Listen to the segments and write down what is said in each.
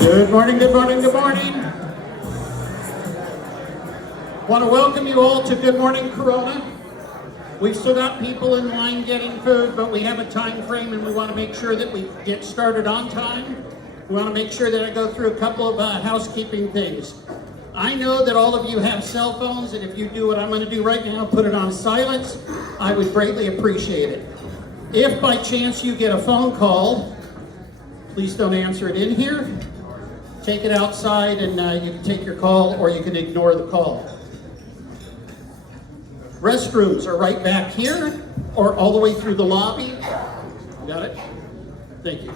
Good morning, good morning, good morning. Want to welcome you all to Good Morning Corona. We've still got people in line getting food, but we have a time frame and we want to make sure that we get started on time. We want to make sure that I go through a couple of housekeeping things. I know that all of you have cell phones, and if you do what I'm going to do right now, put it on silence, I would greatly appreciate it. If by chance you get a phone call, please don't answer it in here. Take it outside and you can take your call or you can ignore the call. Restrooms are right back here or all the way through the lobby. Got it? Thank you.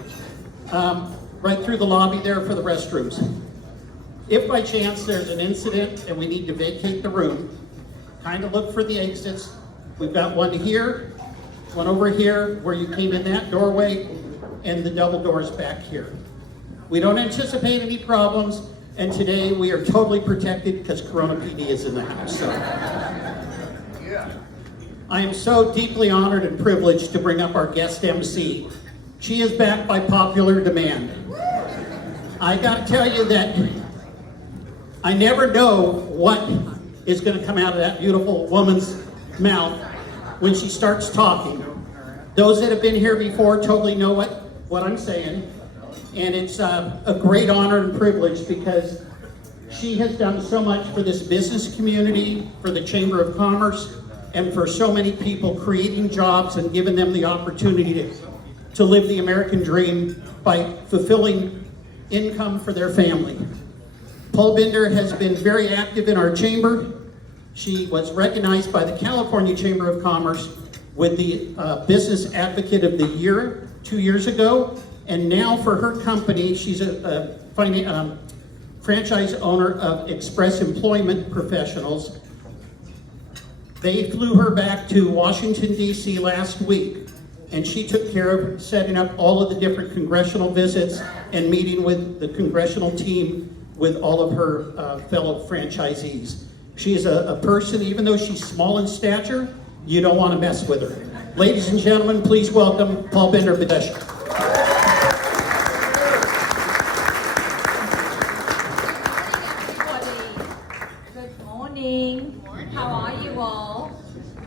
Right through the lobby there for the restrooms. If by chance there's an incident and we need to vacate the room, kind of look for the exits. We've got one here, one over here where you came in that doorway, and the double doors back here. We don't anticipate any problems, and today we are totally protected because Corona PD is in the house. So. I am so deeply honored and privileged to bring up our guest MC. She is back by popular demand. I gotta tell you that I never know what is gonna come out of that beautiful woman's mouth when she starts talking. Those that have been here before totally know what I'm saying. And it's a great honor and privilege because she has done so much for this business community, for the Chamber of Commerce, and for so many people, creating jobs and giving them the opportunity to live the American dream by fulfilling income for their family. Paul Binder has been very active in our chamber. She was recognized by the California Chamber of Commerce with the Business Advocate of the Year 2 years ago. And now for her company, she's a franchise owner of Express Employment Professionals. They flew her back to Washington, D.C. last week, and she took care of setting up all of the different congressional visits and meeting with the congressional team with all of her fellow franchisees. She is a person, even though she's small in stature, you don't want to mess with her. Ladies and gentlemen, please welcome Paul Binder Bidesha.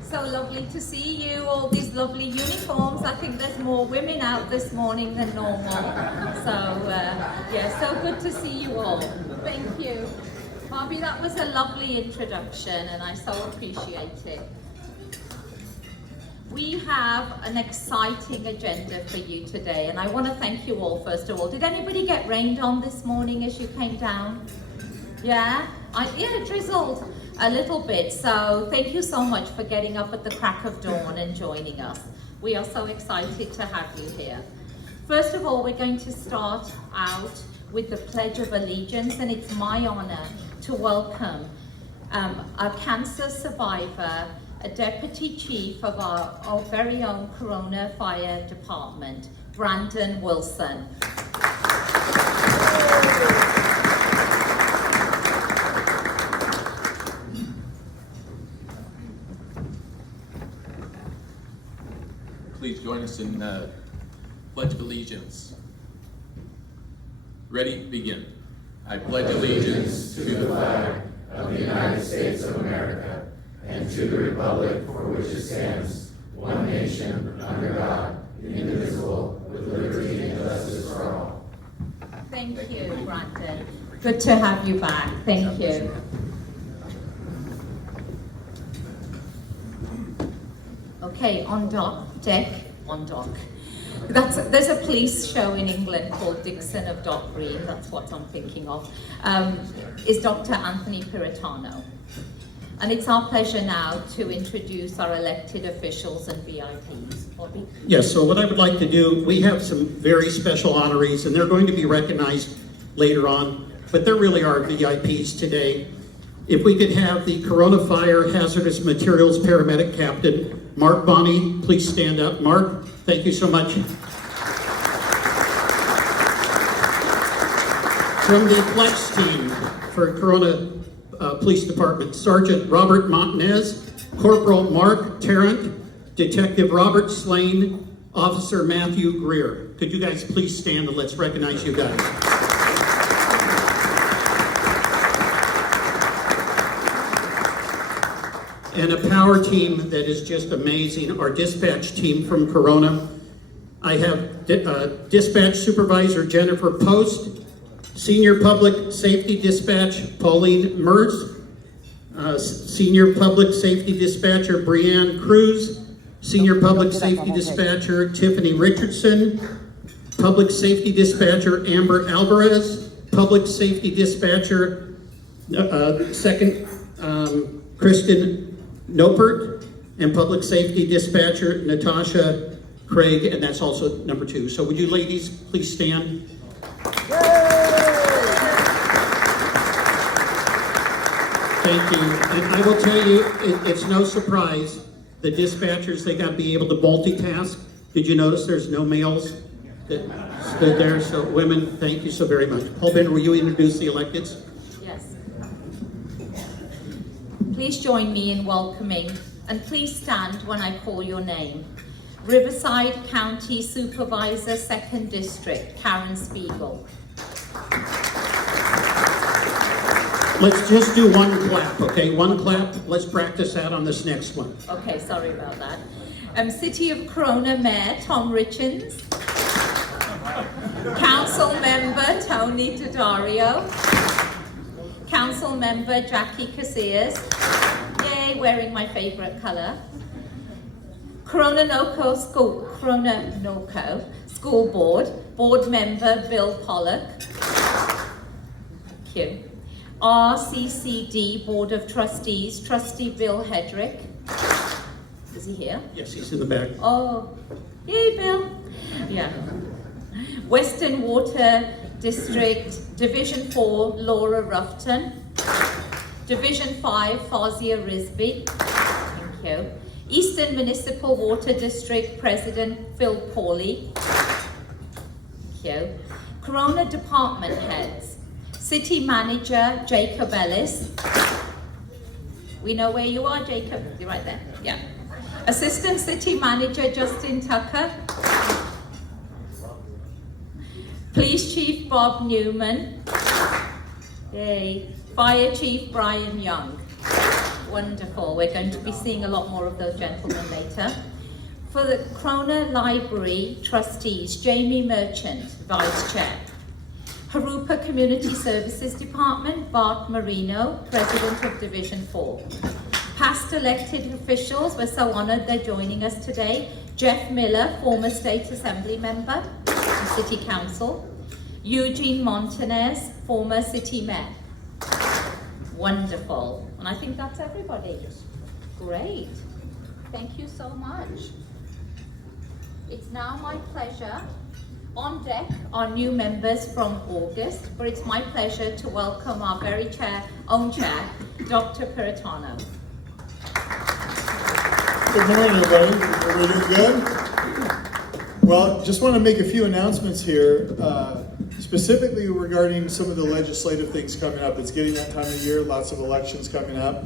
So lovely to see you, all these lovely uniforms. I think there's more women out this morning than normal. So, yeah, so good to see you all. Thank you. Bobby, that was a lovely introduction and I so appreciate it. We have an exciting agenda for you today and I want to thank you all first of all. Did anybody get rained on this morning as you came down? Yeah? Yeah, it drizzled a little bit, so thank you so much for getting up at the crack of dawn and joining us. We are so excited to have you here. First of all, we're going to start out with the Pledge of Allegiance, and it's my honor to welcome a cancer survivor, a deputy chief of our very own Corona Fire Department, Brandon Wilson. Please join us in Pledge of Allegiance. Ready? Begin. I pledge allegiance to the flag of the United States of America and to the republic for which it stands, one nation, under God, indivisible, with liberty and justice for all. Thank you, Brandon. Good to have you back. Thank you. Okay, on deck. There's a police show in England called Dixon of Dock Green, that's what I'm thinking of, is Dr. Anthony Piritano. And it's our pleasure now to introduce our elected officials and VIPs. Bobby? Yes, so what I would like to do, we have some very special honorees and they're going to be recognized later on, but there really are VIPs today. If we could have the Corona Fire Hazardous Materials Paramedic Captain, Mark Bonney, please stand up. Mark, thank you so much. From the Flex team for Corona Police Department, Sergeant Robert Montanez, Corporal Mark Tarrant, Detective Robert Slane, Officer Matthew Greer. Could you guys please stand and let's recognize you guys. and a power team that is just amazing, our dispatch team from Corona. I have Dispatch Supervisor Jennifer Post, Senior Public Safety Dispatch Pauline Merz, Senior Public Safety Dispatcher Brianne Cruz, Senior Public Safety Dispatcher Tiffany Richardson, Public Safety Dispatcher Amber Alvarez, Public Safety Dispatcher Kristen Nopert, and Public Safety Dispatcher Natasha Craig, and that's also number 2. So would you ladies please stand? Thank you. And I will tell you, it's no surprise, the dispatchers, they got to be able to multitask. Did you notice there's no males that stood there? So women, thank you so very much. Paul Ben, will you introduce the electeds? Yes. Please join me in welcoming, and please stand when I call your name. Riverside County Supervisor, 2nd District, Karen Spiegel. Let's just do one clap, okay? One clap. Let's practice that on this next one. Okay, sorry about that. City of Corona Mayor Tom Richins. Council Member Tony Daddario. Council Member Jackie Casillas. Yay, wearing my favorite color. Corona Noco School Board Member Bill Pollock. Thank you. RCCD Board of Trustees, Trustee Bill Hedrick. Is he here? Yes, he's in the back. Oh, yay, Bill. Yeah. Western Water District, Division 4, Laura Ruffton. Division 5, Fazia Risby. Thank you. Eastern Municipal Water District, President Phil Pawley. Thank you. Corona Department Heads. City Manager Jacob Ellis. We know where you are, Jacob. You're right there. Yeah. Assistant City Manager Justin Tucker. Police Chief Bob Newman. Yay. Fire Chief Brian Young. Wonderful. We're going to be seeing a lot more of those gentlemen later. For the Corona Library Trustees, Jamie Merchant, Vice Chair. Harupa Community Services Department, Bart Marino, President of Division 4. Past elected officials, we're so honored they're joining us today. Jeff Miller, former State Assembly Member and City Council. Eugene Montanez, former City Mayor. Wonderful. And I think that's everybody. Great. Thank you so much. It's now my pleasure. On deck are new members from August, but it's my pleasure to welcome our very own chair, Dr. Puritano. Good morning, everybody. Everybody doing good? Well, just want to make a few announcements here, specifically regarding some of the legislative things coming up. It's getting that time of year, lots of elections coming up.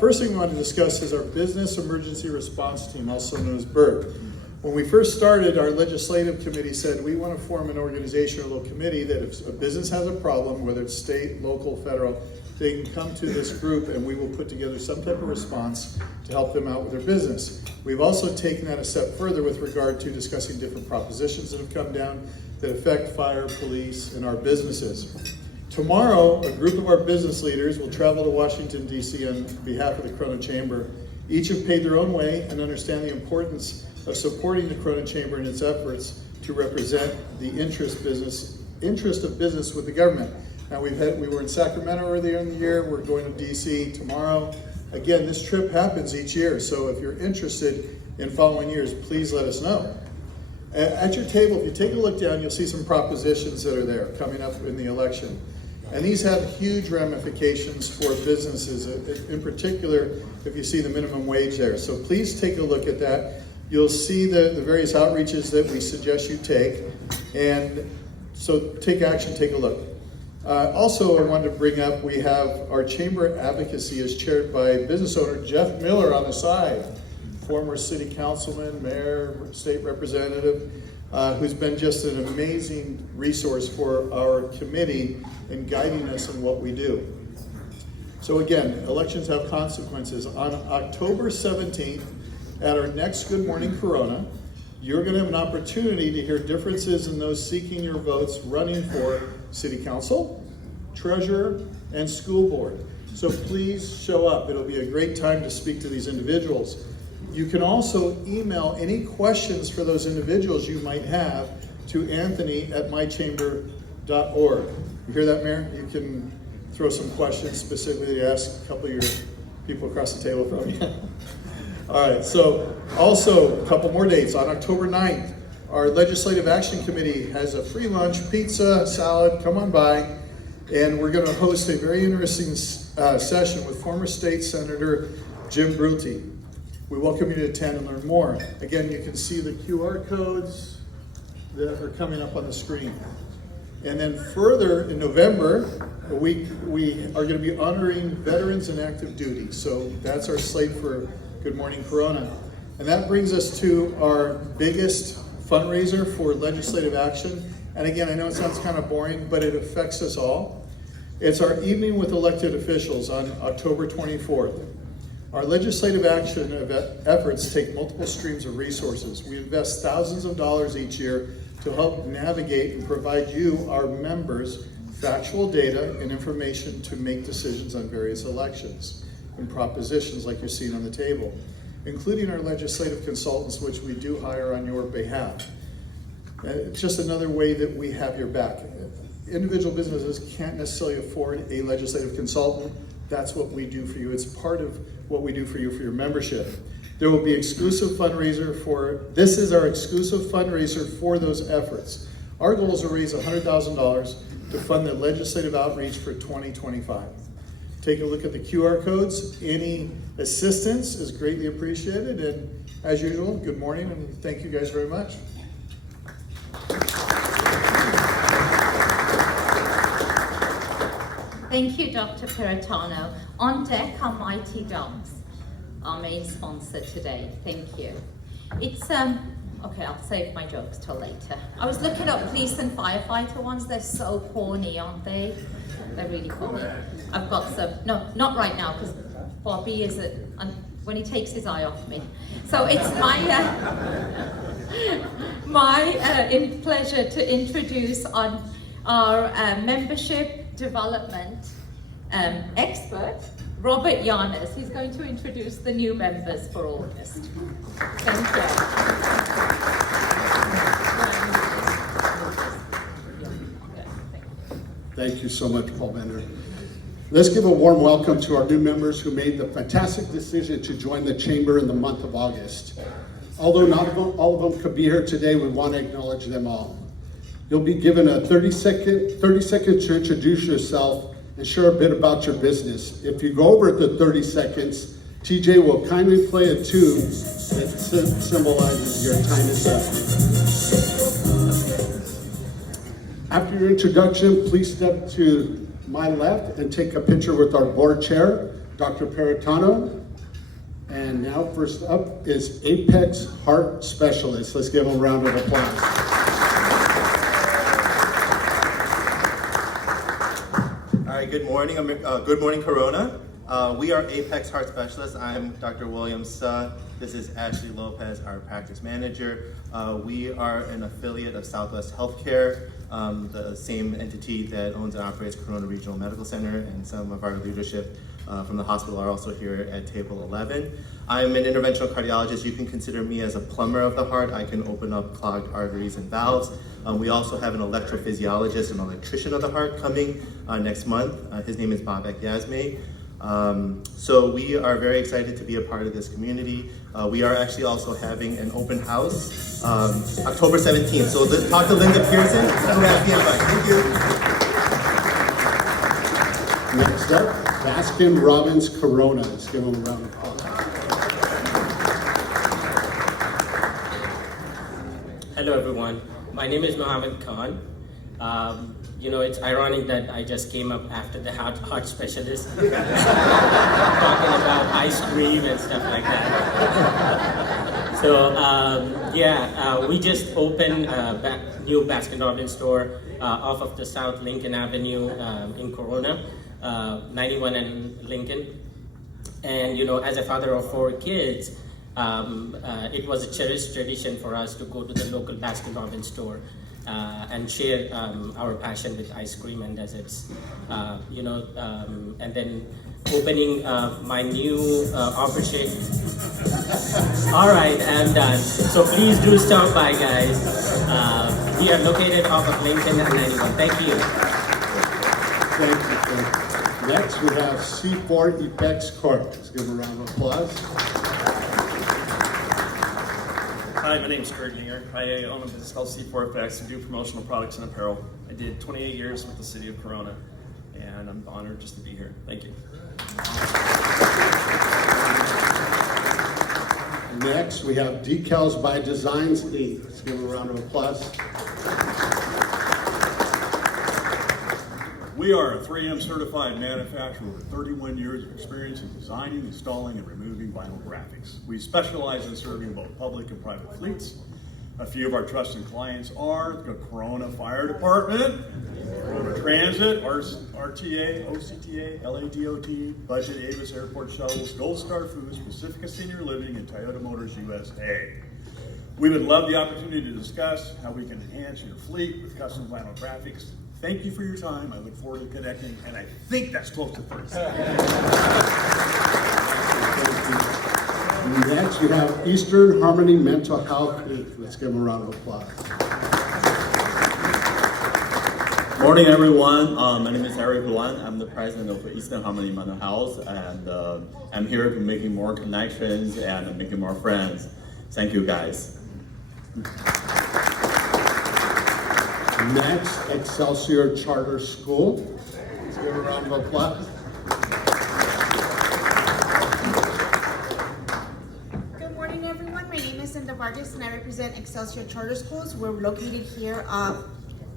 First thing we want to discuss is our Business Emergency Response Team, also known as BERT. When we first started, our legislative committee said we want to form an organization or a little committee that if a business has a problem, whether it's state, local, federal, they can come to this group and we will put together some type of response to help them out with their business. We've also taken that a step further with regard to discussing different propositions that have come down that affect fire, police, and our businesses. Tomorrow, a group of our business leaders will travel to Washington, D.C. on behalf of the Corona Chamber. Each have paid their own way and understand the importance of supporting the Corona Chamber in its efforts to represent the interest of business with the government. Now we were in Sacramento earlier in the year, we're going to DC tomorrow. Again, this trip happens each year, so if you're interested in following years, please let us know. At your table, if you take a look down, you'll see some propositions that are there coming up in the election. And these have huge ramifications for businesses, in particular, if you see the minimum wage there. So please take a look at that. You'll see the various outreaches that we suggest you take. And so take action, take a look. Also, I wanted to bring up, we have our chamber advocacy is chaired by business owner Jeff Miller on the side, former city councilman, mayor, state representative, who's been just an amazing resource for our committee in guiding us in what we do. So again, elections have consequences. On October 17th, at our next Good Morning Corona, you're going to have an opportunity to hear differences in those seeking your votes running for City Council, Treasurer, and School Board. So please show up. It'll be a great time to speak to these individuals. You can also email any questions for those individuals you might have to anthony@mychamber.org. You hear that, Mayor? You can throw some questions specifically to ask a couple of your people across the table from you. All right, so also a couple more dates. On October 9th, our Legislative Action Committee has a free lunch, pizza, salad, come on by. And we're going to host a very interesting session with former State Senator Jim Brutti. We welcome you to attend and learn more. Again, you can see the QR codes that are coming up on the screen. And then further in November, we are going to be honoring veterans in active duty. So that's our slate for Good Morning Corona. And that brings us to our biggest fundraiser for legislative action. And again, I know it sounds kind of boring, but it affects us all. It's our Evening with Elected Officials on October 24th. Our legislative action efforts take multiple streams of resources. We invest thousands of dollars each year to help navigate and provide you, our members, factual data and information to make decisions on various elections and propositions like you're seeing on the table, including our legislative consultants, which we do hire on your behalf. It's just another way that we have your back. Individual businesses can't necessarily afford a legislative consultant. That's what we do for you. It's part of what we do for you for your membership. There will be exclusive fundraiser this is our exclusive fundraiser for those efforts. Our goal is to raise $100,000 to fund the legislative outreach for 2025. Take a look at the QR codes. Any assistance is greatly appreciated. And as usual, good morning and thank you guys very much. Thank you, Dr. Peritano. On deck are Mighty Dogs, our main sponsor today. Thank you. It's, okay, I'll save my jokes till later. I was looking up police and firefighter ones. They're so corny, aren't they? They're really corny. I've got some, no, not right now, because Bobby is when he takes his eye off me. So it's my pleasure to introduce our membership development expert, Robert Yanes. He's going to introduce the new members for August. Thank you. Thank you so much, Paul Bender. Let's give a warm welcome to our new members who made the fantastic decision to join the Chamber in the month of August. Although not all of them could be here today, we want to acknowledge them all. You'll be given a 30-second to introduce yourself and share a bit about your business. If you go over the 30 seconds, TJ will kindly play a tune that symbolizes your time is up. After your introduction, please step to my left and take a picture with our board chair, Dr. Peritano. And now first up is Apex Heart Specialist. Let's give them a round of applause. All right, good morning. Good morning, Corona. We are Apex Heart Specialists. I'm Dr. William Suh. This is Ashley Lopez, our practice manager. We are an affiliate of Southwest Healthcare, the same entity that owns and operates Corona Regional Medical Center, and some of our leadership from the hospital are also here at table 11. I'm an interventional cardiologist. You can consider me as a plumber of the heart. I can open up clogged arteries and valves. We also have an electrophysiologist, an electrician of the heart coming next month. His name is Babak Yazmi. So we are very excited to be a part of this community. We are actually also having an open house October 17th. So let's talk to Linda Pearson who has the invite. Thank you. Next up, Baskin Robbins Corona. Let's give them a round of applause. Hello everyone, my name is Mohammed Khan. It's ironic that I just came up after the heart specialist talking about ice cream and stuff like that. So we just opened a new Baskin Robbins store off of the South Lincoln Avenue in Corona. 91 and Lincoln. And you know, as a father of 4 kids, it was a cherished tradition for us to go to the local Baskin-Robbins store and share our passion with ice cream and desserts. And then opening my new opportunity. All right, I'm done. So please do stop by, guys. We are located off of Lincoln and 91. Thank you. Thank you. Next, we have C4 Epex Corp. Let's give them a round of applause. Hi, my name is Kurt Ginger. I own a business called C4 Effects and do promotional products and apparel. I did 28 years with the city of Corona, and I'm honored just to be here. Thank you. Next, we have Decals by Designs Inc. Let's give them a round of applause. We are a 3M certified manufacturer with 31 years of experience in designing, installing, and removing vinyl graphics. We specialize in serving both public and private fleets. A few of our trusted clients are the Corona Fire Department, Corona Transit, RTA, OCTA, LADOT, Budget Avis Airport Shuttles, Gold Star Foods, Pacifica Senior Living, and Toyota Motors USA. We would love the opportunity to discuss how we can enhance your fleet with custom vinyl graphics. Thank you for your time. I look forward to connecting, and I think that's close to 30 seconds. Next, we have Eastern Harmony Mental Health Inc. Let's give them a round of applause. Morning, everyone. My name is Eric Luan. I'm the president of Eastern Harmony Mental Health, and I'm here to making more connections and making more friends. Thank you, guys. Next, Excelsior Charter School. Let's give a round of applause. Good morning, everyone. My name is Cinda Vargas, and I represent Excelsior Charter Schools. We're located here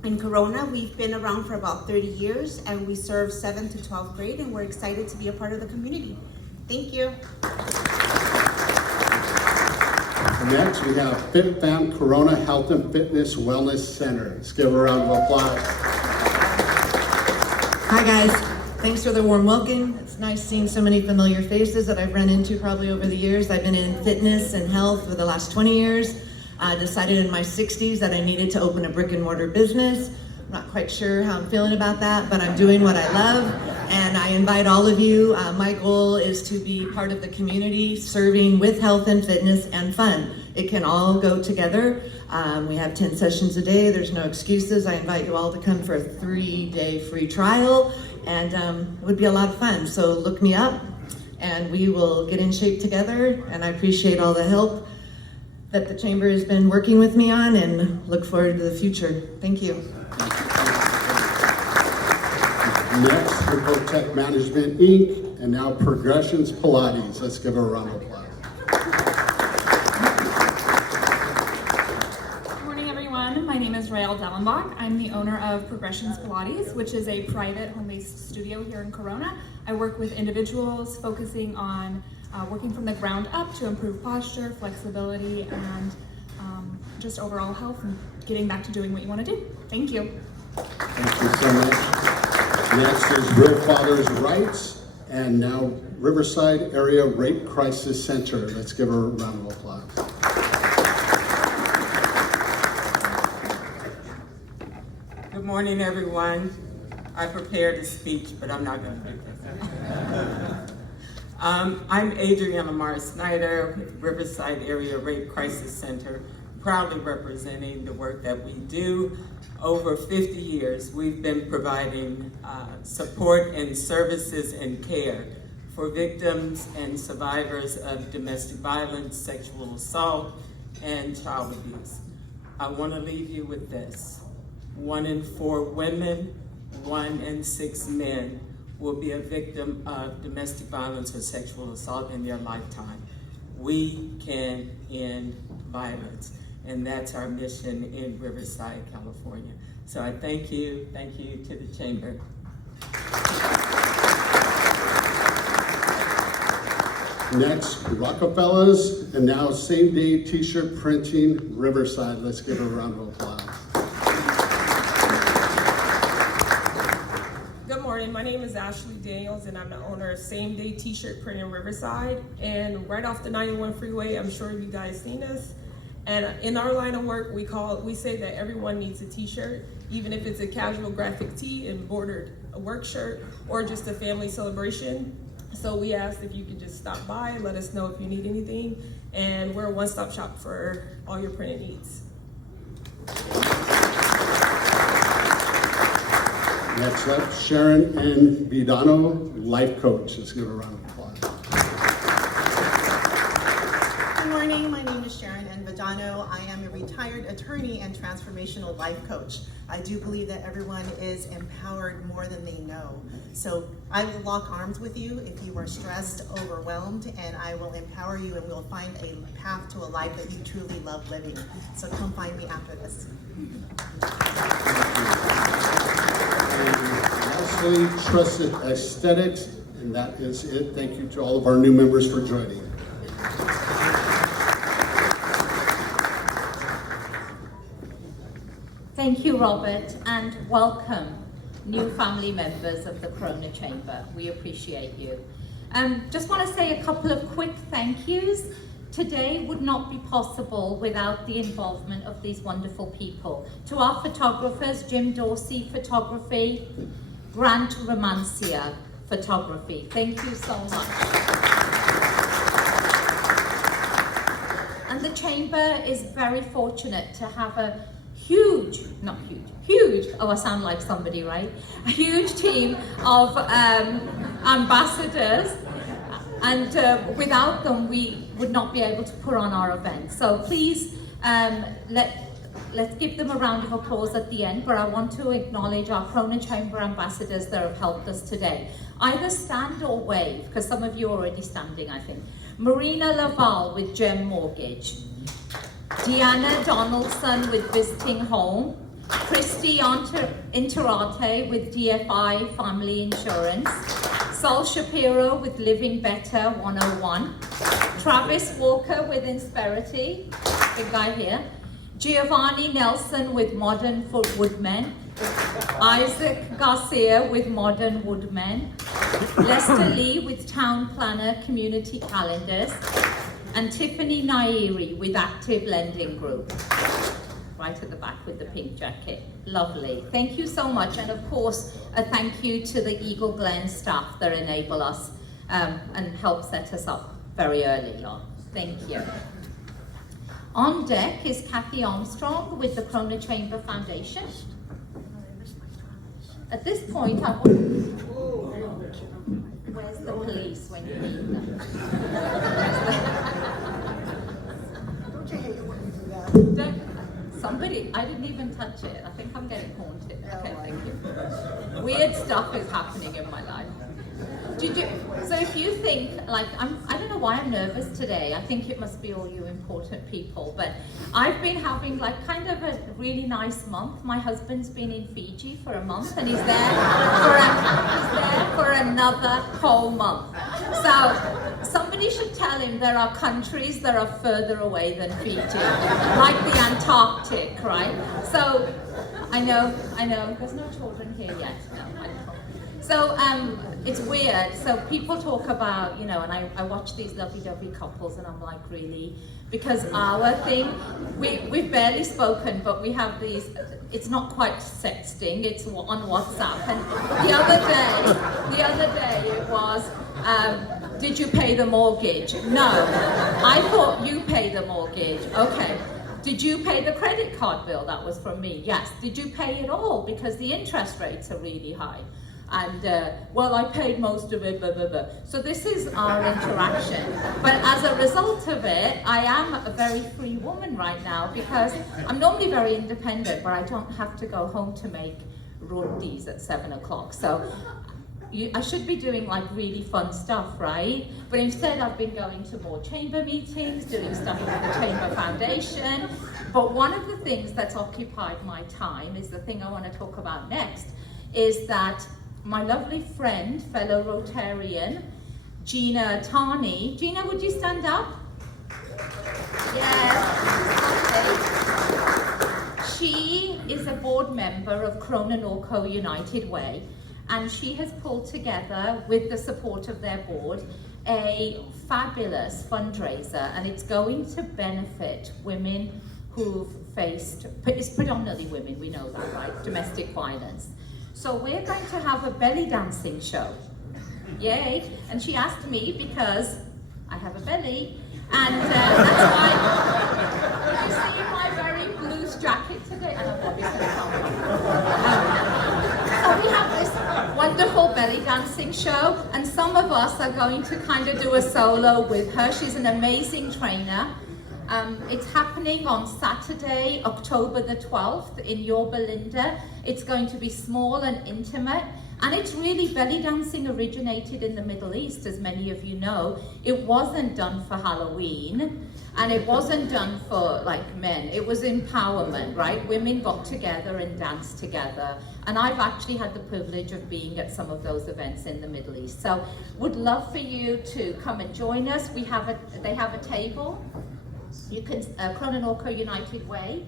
in Corona. We've been around for about 30 years, and we serve 7th to 12th grade, and we're excited to be a part of the community. Thank you. Next, we have FitFam Corona Health and Fitness Wellness Center. Let's give a round of applause. Hi guys, thanks for the warm welcome. It's nice seeing so many familiar faces that I've run into probably over the years. I've been in fitness and health for the last 20 years. I decided in my 60s that I needed to open a brick and mortar business. I'm not quite sure how I'm feeling about that, but I'm doing what I love, and I invite all of you. My goal is to be part of the community, serving with health and fitness and fun. It can all go together. We have 10 sessions a day. There's no excuses. I invite you all to come for a 3-day free trial, and it would be a lot of fun. So look me up, and we will get in shape together, and I appreciate all the help that the Chamber has been working with me on, and look forward to the future. Thank you. Next, Protect Management Inc. and now Progressions Pilates. Let's give her a round of applause. Good morning, everyone. My name is Rael Dellenbach. I'm the owner of Progressions Pilates, which is a private home-based studio here in Corona. I work with individuals focusing on working from the ground up to improve posture, flexibility, and just overall health and getting back to doing what you want to do. Thank you. Thank you so much. Next is Real Fathers' Rights and now Riverside Area Rape Crisis Center. Let's give her a round of applause. Good morning, everyone. I prepared a speech, but I'm not going to do this. I'm Adriana Lamar Snyder with Riverside Area Rape Crisis Center, proudly representing the work that we do. Over 50 years, we've been providing support and services and care for victims and survivors of domestic violence, sexual assault, and child abuse. I want to leave you with this. 1 in 4 women, 1 in 6 men will be a victim of domestic violence or sexual assault in their lifetime. We can end violence, and that's our mission in Riverside, California. So I thank you to the Chamber. Next, Rockefellers, and now same-day t-shirt printing, Riverside. Let's give her a round of applause. Good morning. morning. My name is Ashley Daniels, and I'm the owner of Same Day T-Shirt Print in Riverside. And right off the 91 freeway, I'm sure you guys seen us. And in our line of work, we say that everyone needs a T-shirt, even if it's a casual graphic tee, embroidered work shirt, or just a family celebration. So we asked if you could just stop by and let us know if you need anything. And we're a one-stop shop for all your printed needs. Next up, Sharon N. Vidano, life coach. Let's give her a round of applause. Good morning, my name is Sharon N. Vidano. I am a retired attorney and transformational life coach. I do believe that everyone is empowered more than they know. So I will lock arms with you if you are stressed, overwhelmed, and I will empower you and we'll find a path to a life that you truly love living. So come find me after this. Lastly, Trusted Aesthetics, and that is it. Thank you to all of our new members for joining. Thank you, Robert, and welcome new family members of the Corona Chamber. We appreciate you. Just want to say a couple of quick thank yous. Today would not be possible without the involvement of these wonderful people. To our photographers, Jim Dorsey Photography, Grant Romancia Photography. Thank you so much. And the Chamber is very fortunate to have a huge, oh, I sound like somebody, right? A huge team of ambassadors, and without them, we would not be able to put on our event. So please, let's give them a round of applause at the end, but I want to acknowledge our Corona Chamber ambassadors that have helped us today. Either stand or wave, because some of you are already standing, I think. Marina Laval with Gem Mortgage. Deanna Donaldson with Visiting Home, Christy Interate with DFI Family Insurance, Sol Shapiro with Living Better 101, Travis Walker with Insperity, big guy here, Giovanni Nelson with Modern Woodmen, Isaac Garcia with Modern Woodmen, Lester Lee with Town Planner Community Calendars, and Tiffany Nairi with Active Lending Group. Right at the back with the pink jacket. Lovely. Thank you so much. And of course, a thank you to the Eagle Glen staff that enable us and help set us up very early on. Thank you. On deck is Kathy Armstrong with the Corona Chamber Foundation. At this point, I want... Where's the police when you need them? Somebody, I didn't even touch it. I think I'm getting haunted. Okay, thank you. Weird stuff is happening in my life. So if you think, like, I don't know why I'm nervous today. I think it must be all you important people, but I've been having like kind of a really nice month. My husband's been in Fiji for a month and he's there for another whole month. So somebody should tell him there are countries that are further away than Fiji, like the Antarctic, right? So I know, there's no children here yet. No, I don't know. So it's weird. So people talk about, and I watch these lovey-dovey couples and I'm like, really? Because our thing, we've barely spoken, but we have these, it's not quite sexting, it's on WhatsApp. And the other day it was, did you pay the mortgage? No. I thought you paid the mortgage. Okay. Did you pay the credit card bill? That was from me. Yes. Did you pay it all? Because the interest rates are really high. And, well, I paid most of it, blah, blah, blah. So this is our interaction. But as a result of it, I am a very free woman right now because I'm normally very independent, but I don't have to go home to make rotis at 7 o'clock. So I should be doing like really fun stuff, right? But instead I've been going to more chamber meetings, doing stuff with the Chamber Foundation. But one of the things that's occupied my time is the thing I want to talk about next, is that my lovely friend, fellow Rotarian, Gina Tani. Gina, would you stand up? Yes. She is a board member of Corona Norco United Way, and she has pulled together, with the support of their board, a fabulous fundraiser, and it's going to benefit women who've faced, it's predominantly women, we know that, right? Domestic violence. So we're going to have a belly dancing show. Yay! And she asked me because I have a belly, and that's why you see my very blue jacket today, and I'm obviously going to come So we have this wonderful belly dancing show, and some of us are going to kind of do a solo with her. She's an amazing trainer. It's happening on Saturday, October the 12th in Yorba Linda. It's going to be small and intimate. And it's really, belly dancing originated in the Middle East, as many of you know. It wasn't done for Halloween, and it wasn't done for like men. It was empowerment, right? Women got together and danced together. And I've actually had the privilege of being at some of those events in the Middle East. So would love for you to come and join us. They have a table. You can, Kronen-Orko United Way.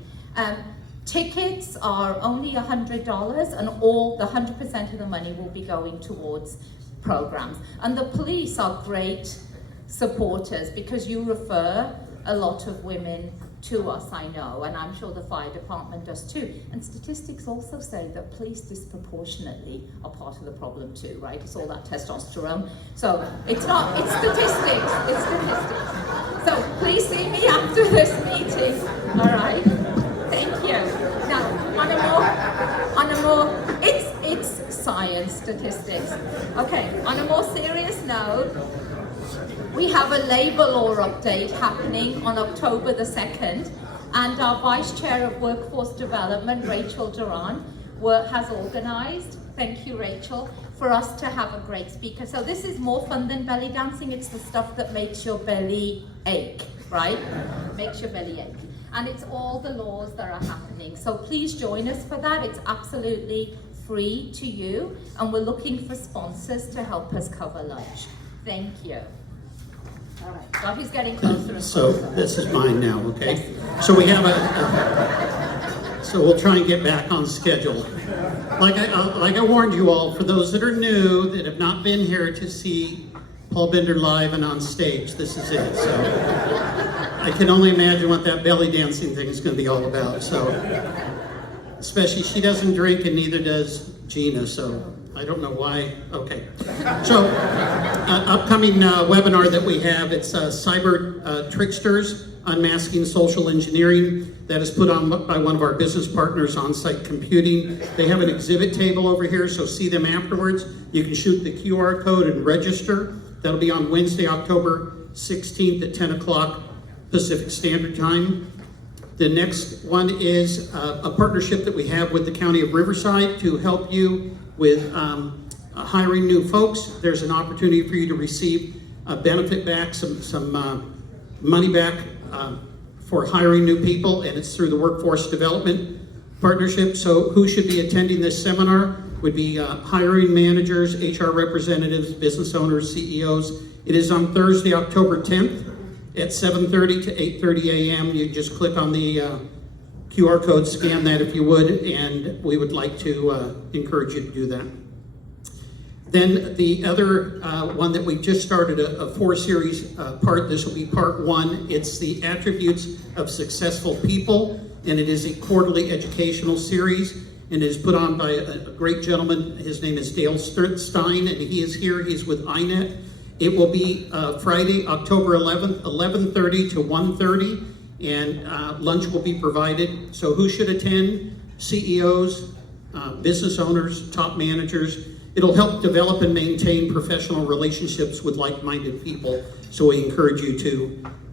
Tickets are only $100, and all the 100% of the money will be going towards programs. And the police are great supporters because you refer a lot of women to us, I know, and I'm sure the fire department does too. And statistics also say that police disproportionately are part of the problem too, right? It's all that testosterone. So it's not, it's statistics, it's statistics. So please see me after this meeting, all right? Thank you. Now, on a more, it's science, statistics. Okay, on a more serious note, we have a labor law update happening on October the 2nd, and our Vice Chair of Workforce Development, Rachel Duran, has organized, thank you Rachel, for us to have a great speaker. So this is more fun than belly dancing. It's the stuff that makes your belly ache, right? Makes your belly ache. And it's all the laws that are happening. So please join us for that. It's absolutely free to you, and we're looking for sponsors to help us cover lunch. Thank you. All right, God, he's getting closer and So closer. this is mine now, okay? So we have so we'll try and get back on schedule. Like I warned you all, for those that are new, that have not been here to see Paul Bender live and on stage, this is it. So I can only imagine what that belly dancing thing is going to be all about. So, especially she doesn't drink and neither does Gina, so I don't know why. Okay. So, upcoming webinar that we have, it's Cyber Tricksters, Unmasking Social Engineering. That is put on by one of our business partners, On-Site Computing. They have an exhibit table over here, so see them afterwards. You can shoot the QR code and register. That'll be on Wednesday, October 16th at 10 o'clock Pacific Standard Time. The next one is a partnership that we have with the County of Riverside to help you with hiring new folks. There's an opportunity for you to receive a benefit back, some money back for hiring new people, and it's through the Workforce Development Partnership. So who should be attending this seminar would be hiring managers, HR representatives, business owners, CEOs. It is on Thursday, October 10th at 7:30 to 8:30 a.m. You just click on the QR code, scan that if you would, and we would like to encourage you to do that. Then the other one that we just started, a 4-series part, this will be part 1. It's the attributes of successful people, and it is a quarterly educational series, and it is put on by a great gentleman. His name is Dale Stein, and he is here. He's with INET. It will be Friday, October 11th, 11:30 to 1:30, and lunch will be provided. So who should attend? CEOs, business owners, top managers. It'll help develop and maintain professional relationships with like-minded people. So we encourage you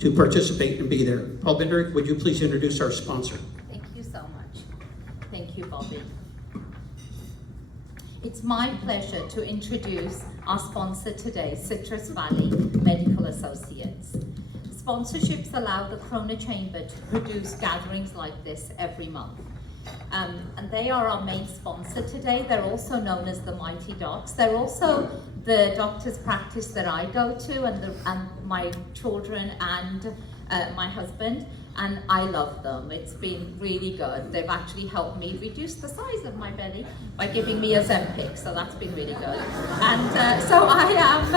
to participate and be there. Paul Bender, would you please introduce our sponsor? Thank you so much. Thank you, Bobby. It's my pleasure to introduce our sponsor today, Citrus Valley Medical Associates. Sponsorships allow the Corona Chamber to produce gatherings like this every month. And they are our main sponsor today. They're also known as the Mighty Docs. They're also the doctor's practice that I go to, and my children and my husband. and I love them. It's been really good. They've actually helped me reduce the size of my belly by giving me a Ozempic, so that's been really good. And so I am,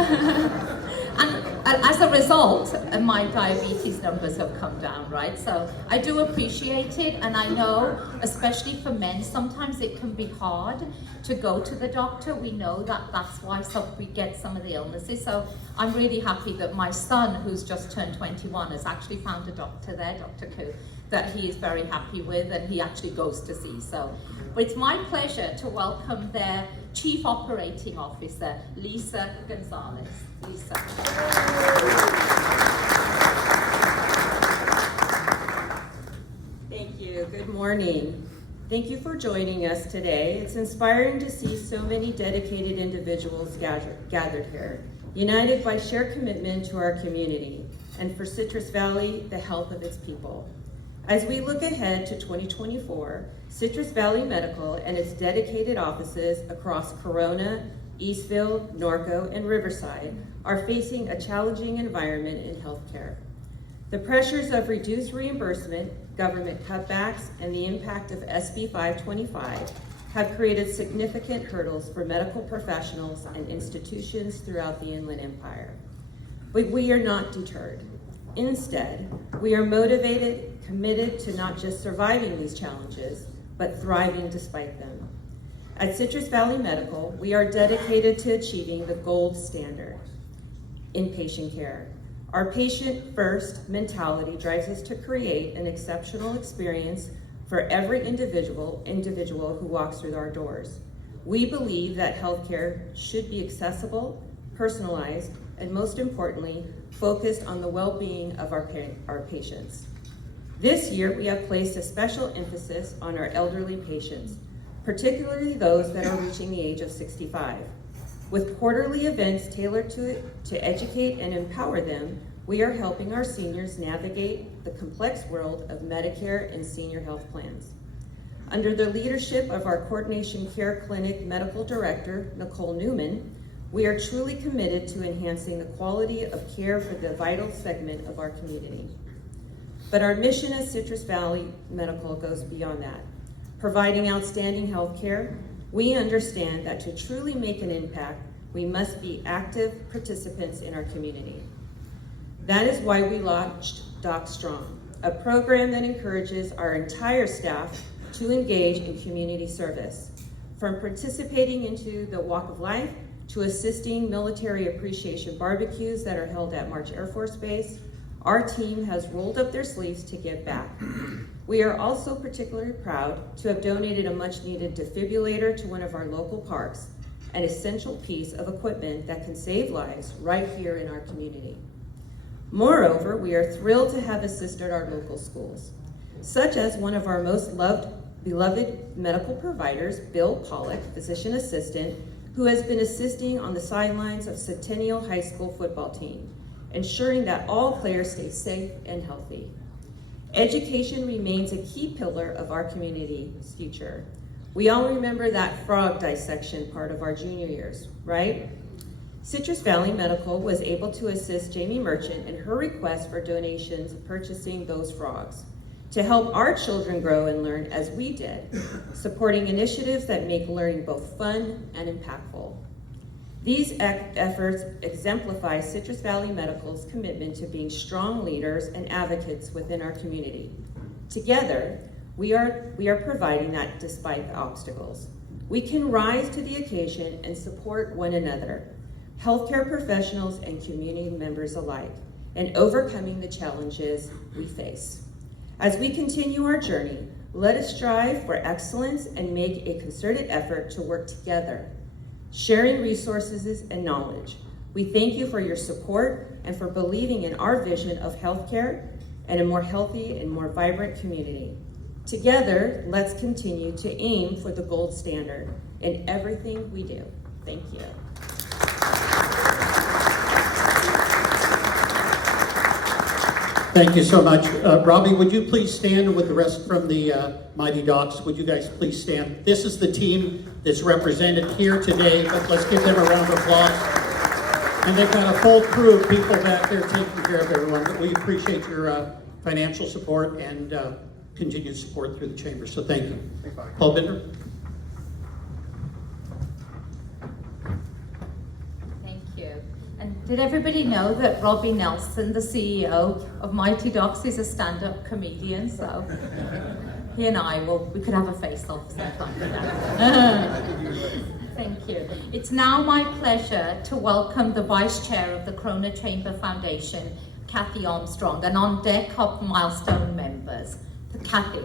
and as a result, my diabetes numbers have come down, right? So I do appreciate it, and I know, especially for men, sometimes it can be hard to go to the doctor. We know that that's why we get some of the illnesses. So I'm really happy that my son, who's just turned 21, has actually found a doctor there, Dr. Koo, that he is very happy with and he actually goes to see. So it's my pleasure to welcome their Chief Operating Officer, Lisa Gonzalez. Lisa. Thank you. Good morning. Thank you for joining us today. It's inspiring to see so many dedicated individuals gathered here, united by shared commitment to our community and for Citrus Valley, the health of its people. As we look ahead to 2024, Citrus Valley Medical and its dedicated offices across Corona, Eastville, Norco, and Riverside are facing a challenging environment in healthcare. The pressures of reduced reimbursement, government cutbacks, and the impact of SB 525 have created significant hurdles for medical professionals and institutions throughout the Inland Empire. But we are not deterred. Instead, we are motivated, committed to not just surviving these challenges, but thriving despite them. At Citrus Valley Medical, we are dedicated to achieving the gold standard in patient care. Our patient-first mentality drives us to create an exceptional experience for every individual who walks through our doors. We believe that healthcare should be accessible, personalized, and most importantly, focused on the well-being of our patients. This year, we have placed a special emphasis on our elderly patients, particularly those that are reaching the age of 65. With quarterly events tailored to educate and empower them, we are helping our seniors navigate the complex world of Medicare and senior health plans. Under the leadership of our Coordination Care Clinic Medical Director, Nicole Newman, we are truly committed to enhancing the quality of care for the vital segment of our community. But our mission at Citrus Valley Medical goes beyond that. Providing outstanding health care, we understand that to truly make an impact, we must be active participants in our community. That is why we launched Doc Strong, a program that encourages our entire staff to engage in community service. From participating into the Walk of Life, to assisting military appreciation barbecues that are held at March Air Force Base, our team has rolled up their sleeves to give back. We are also particularly proud to have donated a much-needed defibrillator to one of our local parks, an essential piece of equipment that can save lives right here in our community. Moreover, we are thrilled to have assisted our local schools, such as one of our most beloved medical providers, Bill Pollock, physician assistant, who has been assisting on the sidelines of Centennial High School football team, ensuring that all players stay safe and healthy. Education remains a key pillar of our community's future. We all remember that frog dissection part of our junior years, right? Citrus Valley Medical was able to assist Jamie Merchant in her request for donations purchasing those frogs to help our children grow and learn as we did, supporting initiatives that make learning both fun and impactful. These efforts exemplify Citrus Valley Medical's commitment to being strong leaders and advocates within our community. Together, we are providing that despite the obstacles. We can rise to the occasion and support one another, healthcare professionals and community members alike, and overcoming the challenges we face. As we continue our journey, let us strive for excellence and make a concerted effort to work together, sharing resources and knowledge. We thank you for your support and for believing in our vision of healthcare and a more healthy and more vibrant community. Together, let's continue to aim for the gold standard in everything we do. Thank you. Thank you so much. Robbie, would you please stand with the rest from the Mighty Docs? Would you guys please stand? This is the team that's represented here today, but let's give them a round of applause. And they've got a full crew of people back there taking care of everyone. But we appreciate your financial support and continued support through the chamber. So thank you. Paul Bender. Thank you. And did everybody know that Robbie Nelson, the CEO of Mighty Ducks, is a stand-up comedian? So he and I, we could have a face-off sometime. Thank you. It's now my pleasure to welcome the Vice Chair of the Corona Chamber Foundation, Kathy Armstrong, and on deck are milestone members. Kathy.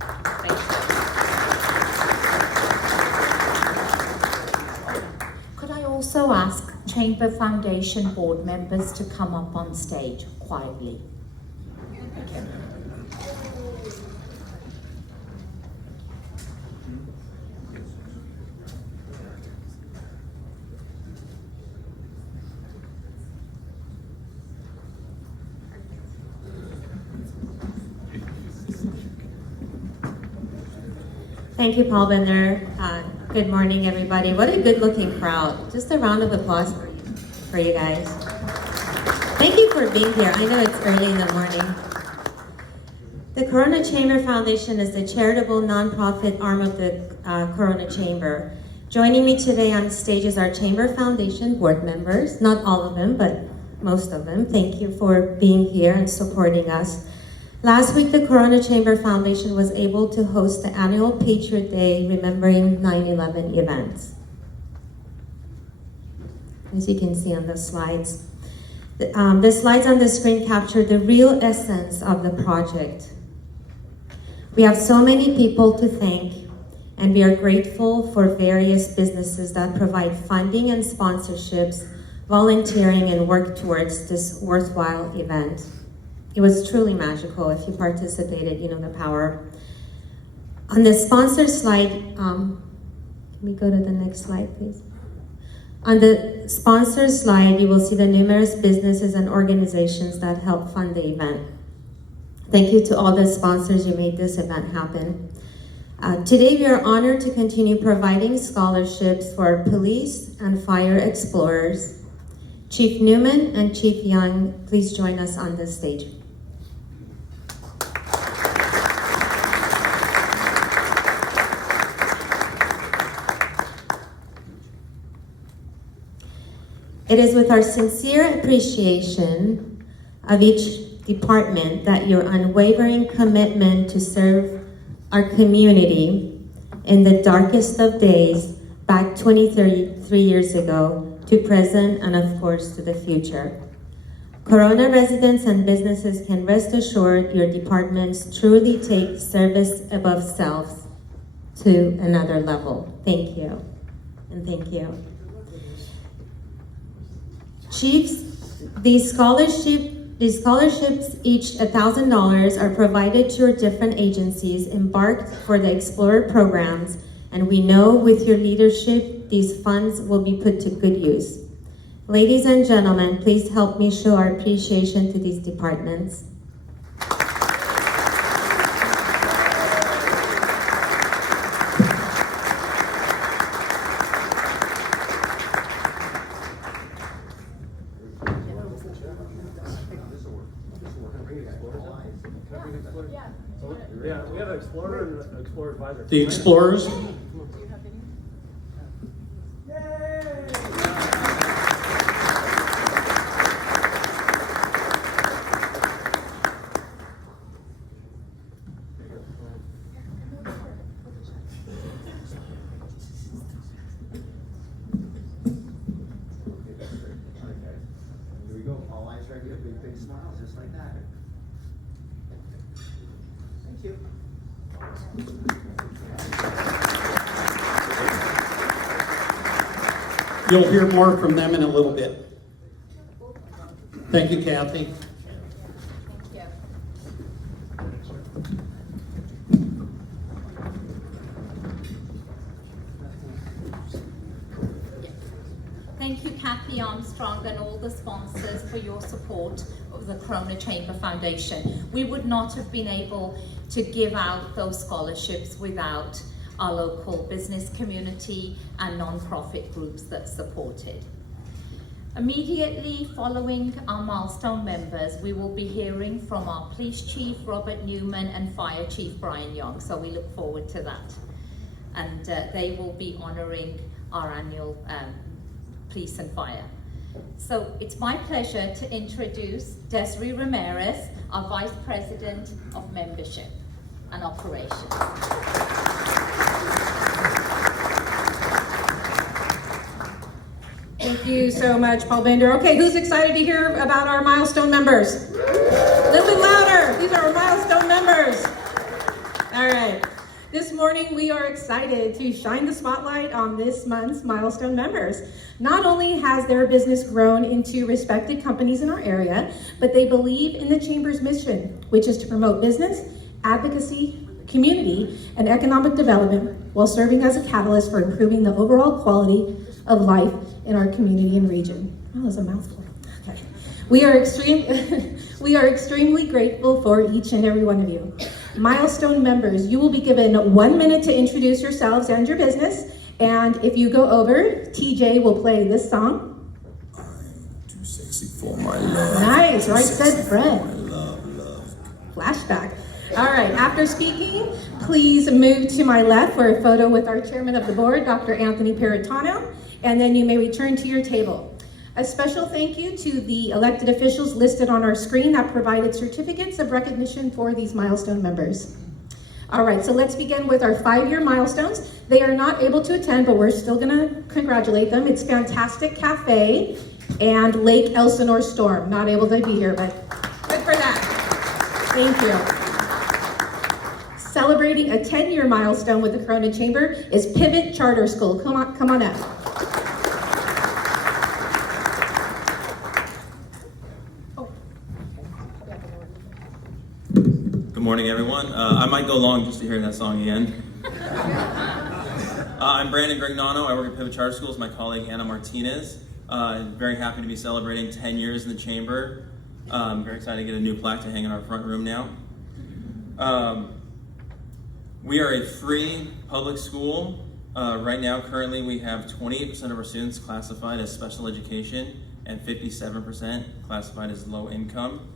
Thank you. Could I also ask Chamber Foundation board members to come up on stage quietly? Thank you. Thank you, Paul Bender. Good morning, everybody. What a good-looking crowd. Just a round of applause for you guys. Thank you for being here. I know it's early in the morning. The Corona Chamber Foundation is the charitable nonprofit arm of the Corona Chamber. Joining me today on stage is our Chamber Foundation board members. Not all of them, but most of them. Thank you for being here and supporting us. Last week, the Corona Chamber Foundation was able to host the annual Patriot Day Remembering 9/11 events. As you can see on the slides. The slides on the screen capture the real essence of the project. We have so many people to thank, and we are grateful for various businesses that provide funding and sponsorships, volunteering, and work towards this worthwhile event. It was truly magical. If you participated, you know the power. On the sponsor slide, can we go to the next slide, please? On the sponsor slide, you will see the numerous businesses and organizations that help fund the event. Thank you to all the sponsors who made this event happen. Today, we are honored to continue providing scholarships for police and fire explorers. Chief Newman and Chief Young, please join us on this stage. It is with our sincere appreciation of each department that your unwavering commitment to serve our community in the darkest of days back 23 years ago to present and of course to the future. Corona residents and businesses can rest assured your departments truly take service above self to another level. Thank you, and thank you. Chiefs, these scholarships, each $1,000, are provided to your different agencies embarked for the Explorer programs, and we know with your leadership, these funds will be put to good use. Ladies and gentlemen, please help me show our appreciation to these departments. Yeah, we have an Explorer and an Explorer Advisor. The Explorers. Here we go. All eyes right here. Big smiles, just like that. Thank you. You'll hear more from them in a little bit. Thank you, Kathy. Thank you, Kathy Armstrong, and all the sponsors for your support of the Corona Chamber Foundation. We would not have been able to give out those scholarships without our local business community and non-profit groups that supported. Immediately following our milestone members, we will be hearing from our Police Chief, Robert Newman, and Fire Chief, Brian Young. So we look forward to that. And they will be honoring our annual Police and Fire. So it's my pleasure to introduce Desiree Ramirez, our Vice President of Membership and Operations. Thank you so much, Paul Bender. Okay, who's excited to hear about our milestone members? A little bit louder. These are our milestone members. All right. This morning, we are excited to shine the spotlight on this month's milestone members. Not only has their business grown into respected companies in our area, but they believe in the Chamber's mission, which is to promote business, advocacy, community, and economic development while serving as a catalyst for improving the overall quality of life in our community and region. Oh, that was a mouthful. Okay. We are extremely grateful for each and every one of you. Milestone members, you will be given 1 minute to introduce yourselves and your business. And if you go over, TJ will play this song. Too sexy for my love. Nice, right said Fred. Flashback. All right, after speaking, please move to my left for a photo with our chairman of the board, Dr. Anthony Peritano, and then you may return to your table. A special thank you to the elected officials listed on our screen that provided certificates of recognition for these milestone members. All right, so let's begin with our 5-year milestones. They are not able to attend, but we're still gonna congratulate them. It's Fantastic Cafe and Lake Elsinore Storm. Not able to be here, but good for that. Thank you. Celebrating a 10-year milestone with the Corona Chamber is Pivot Charter School. Come on up. Good morning, everyone. I might go long just to hear that song again. I'm Brandon Grignano. I work at Pivot Charter Schools. My colleague Anna Martinez. Very happy to be celebrating 10 years in the Chamber. I'm very excited to get a new plaque to hang in our front room now. We are a free public school. Right now, currently, we have 28% of our students classified as special education and 57% classified as low income.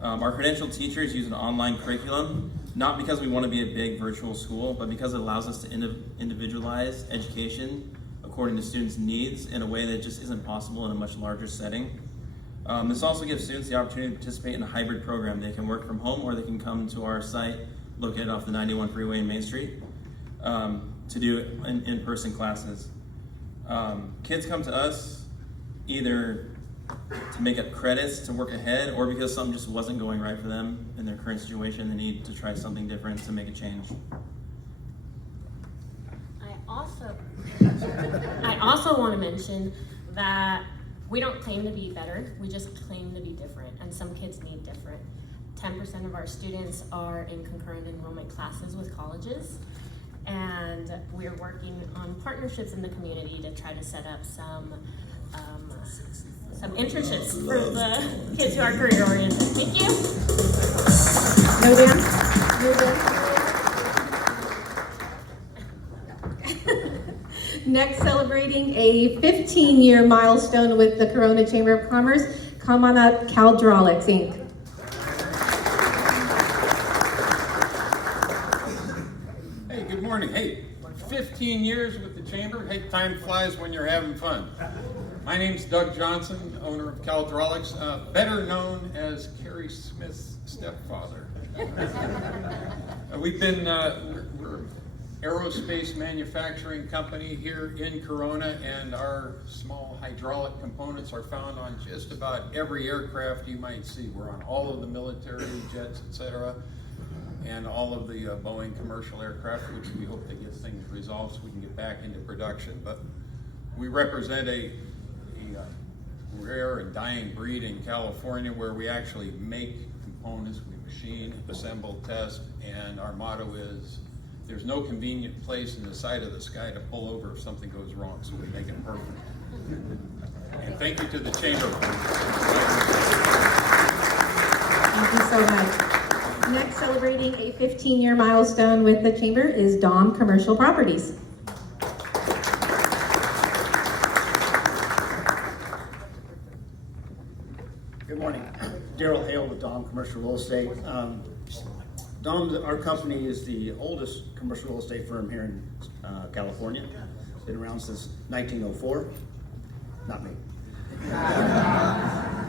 Our credentialed teachers use an online curriculum, not because we want to be a big virtual school, but because it allows us to individualize education according to students' needs in a way that just isn't possible in a much larger setting. This also gives students the opportunity to participate in a hybrid program. They can work from home or they can come to our site located off the 91 freeway in Main Street to do in-person classes. Kids come to us either to make up credits to work ahead or because something just wasn't going right for them in their current situation. They need to try something different to make a change. I also want to mention that we don't claim to be better, we just claim to be different, and some kids need different. 10% of our students are in concurrent enrollment classes with colleges, and we're working on partnerships in the community to try to set up some internships for the kids who are career oriented. Thank you. No dance? No dance? Next, celebrating a 15-year milestone with the Corona Chamber of Commerce. Come on up, Caldrolics, Inc. Hey, good morning. Hey, 15 years with the Chamber. Hey, time flies when you're having fun. My name's Doug Johnson, owner of Caldrolics, better known as Carrie Smith's stepfather. We've been, we're an aerospace manufacturing company here in Corona, and our small hydraulic components are found on just about every aircraft you might see. We're on all of the military jets, etc., and all of the Boeing commercial aircraft, which we hope to get things resolved so we can get back into production. But we represent a rare and dying breed in California where we actually make components, we machine, assemble, test, and our motto is there's no convenient place in the side of the sky to pull over if something goes wrong, so we make it perfect. And thank you to the Chamber. Thank you so much. Next, celebrating a 15-year milestone with the Chamber is Dom Commercial Properties. Daryl Hale with Dom Commercial Real Estate. Dom, our company is the oldest commercial real estate firm here in California. It's been around since 1904. Not me.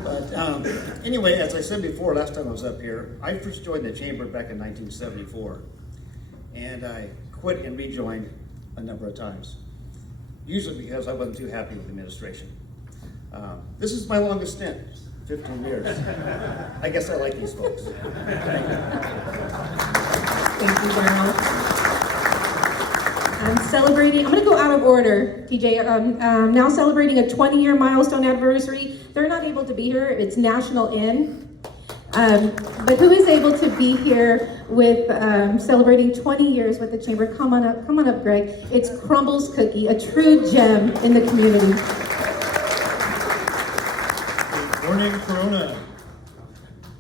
But anyway, as I said before, last time I was up here, I first joined the chamber back in 1974. And I quit and rejoined a number of times. Usually because I wasn't too happy with the administration. This is my longest stint, 15 years. I guess I like these folks. Thank you. Thank you, Daryl. I'm celebrating, I'm going to go out of order, TJ. Now celebrating a 20-year milestone anniversary. They're not able to be here. It's National In. But who is able to be here with celebrating 20 years with the chamber? Come on up, Greg. It's Crumbles Cookie, a true gem in the community. Good morning, Corona.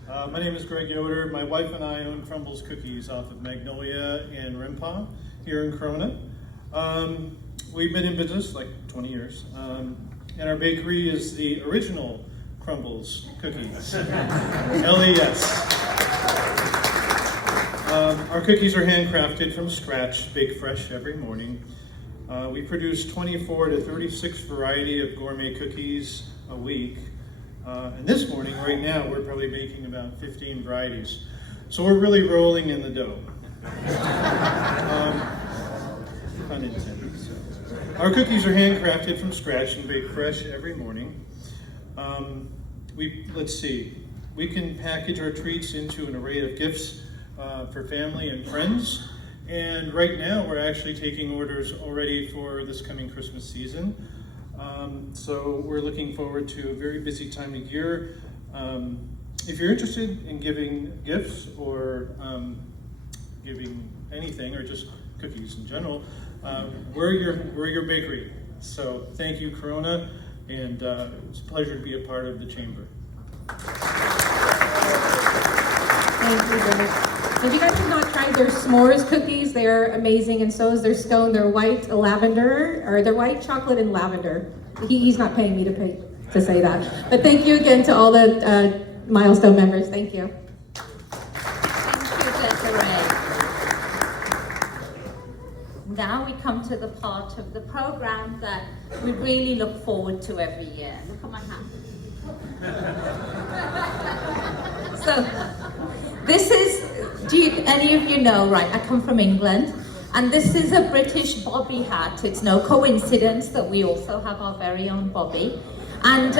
My name is Greg Yoder. My wife and I own Crumbles Cookies off of Magnolia in Rimpau here in Corona. We've been in business like 20 years, and our bakery is the original Crumbles Cookies, LES. Our cookies are handcrafted from scratch, baked fresh every morning. We produce 24 to 36 variety of gourmet cookies a week. And this morning, right now, we're probably baking about 15 varieties. So we're really rolling in the dough. Pun intended. So. Our cookies are handcrafted from scratch and baked fresh every morning. Let's see, we can package our treats into an array of gifts for family and friends. And right now, we're actually taking orders already for this coming Christmas season. So we're looking forward to a very busy time of year. If you're interested in giving gifts or giving anything or just cookies in general, we're your bakery. So thank you, Corona, and it's a pleasure to be a part of the chamber. Thank you, Greg. If you guys have not tried their s'mores cookies, they're amazing, and so is their stone. They're white lavender, or they're white chocolate and lavender. He's not paying me to say that. But thank you again to all the milestone members. Thank you. Thank you, Desiree. Now we come to the part of the program that we really look forward to every year. Look at my hat. So, this is, any of you know, right, I come from England, and this is a British Bobby hat. It's no coincidence that we also have our very own Bobby. And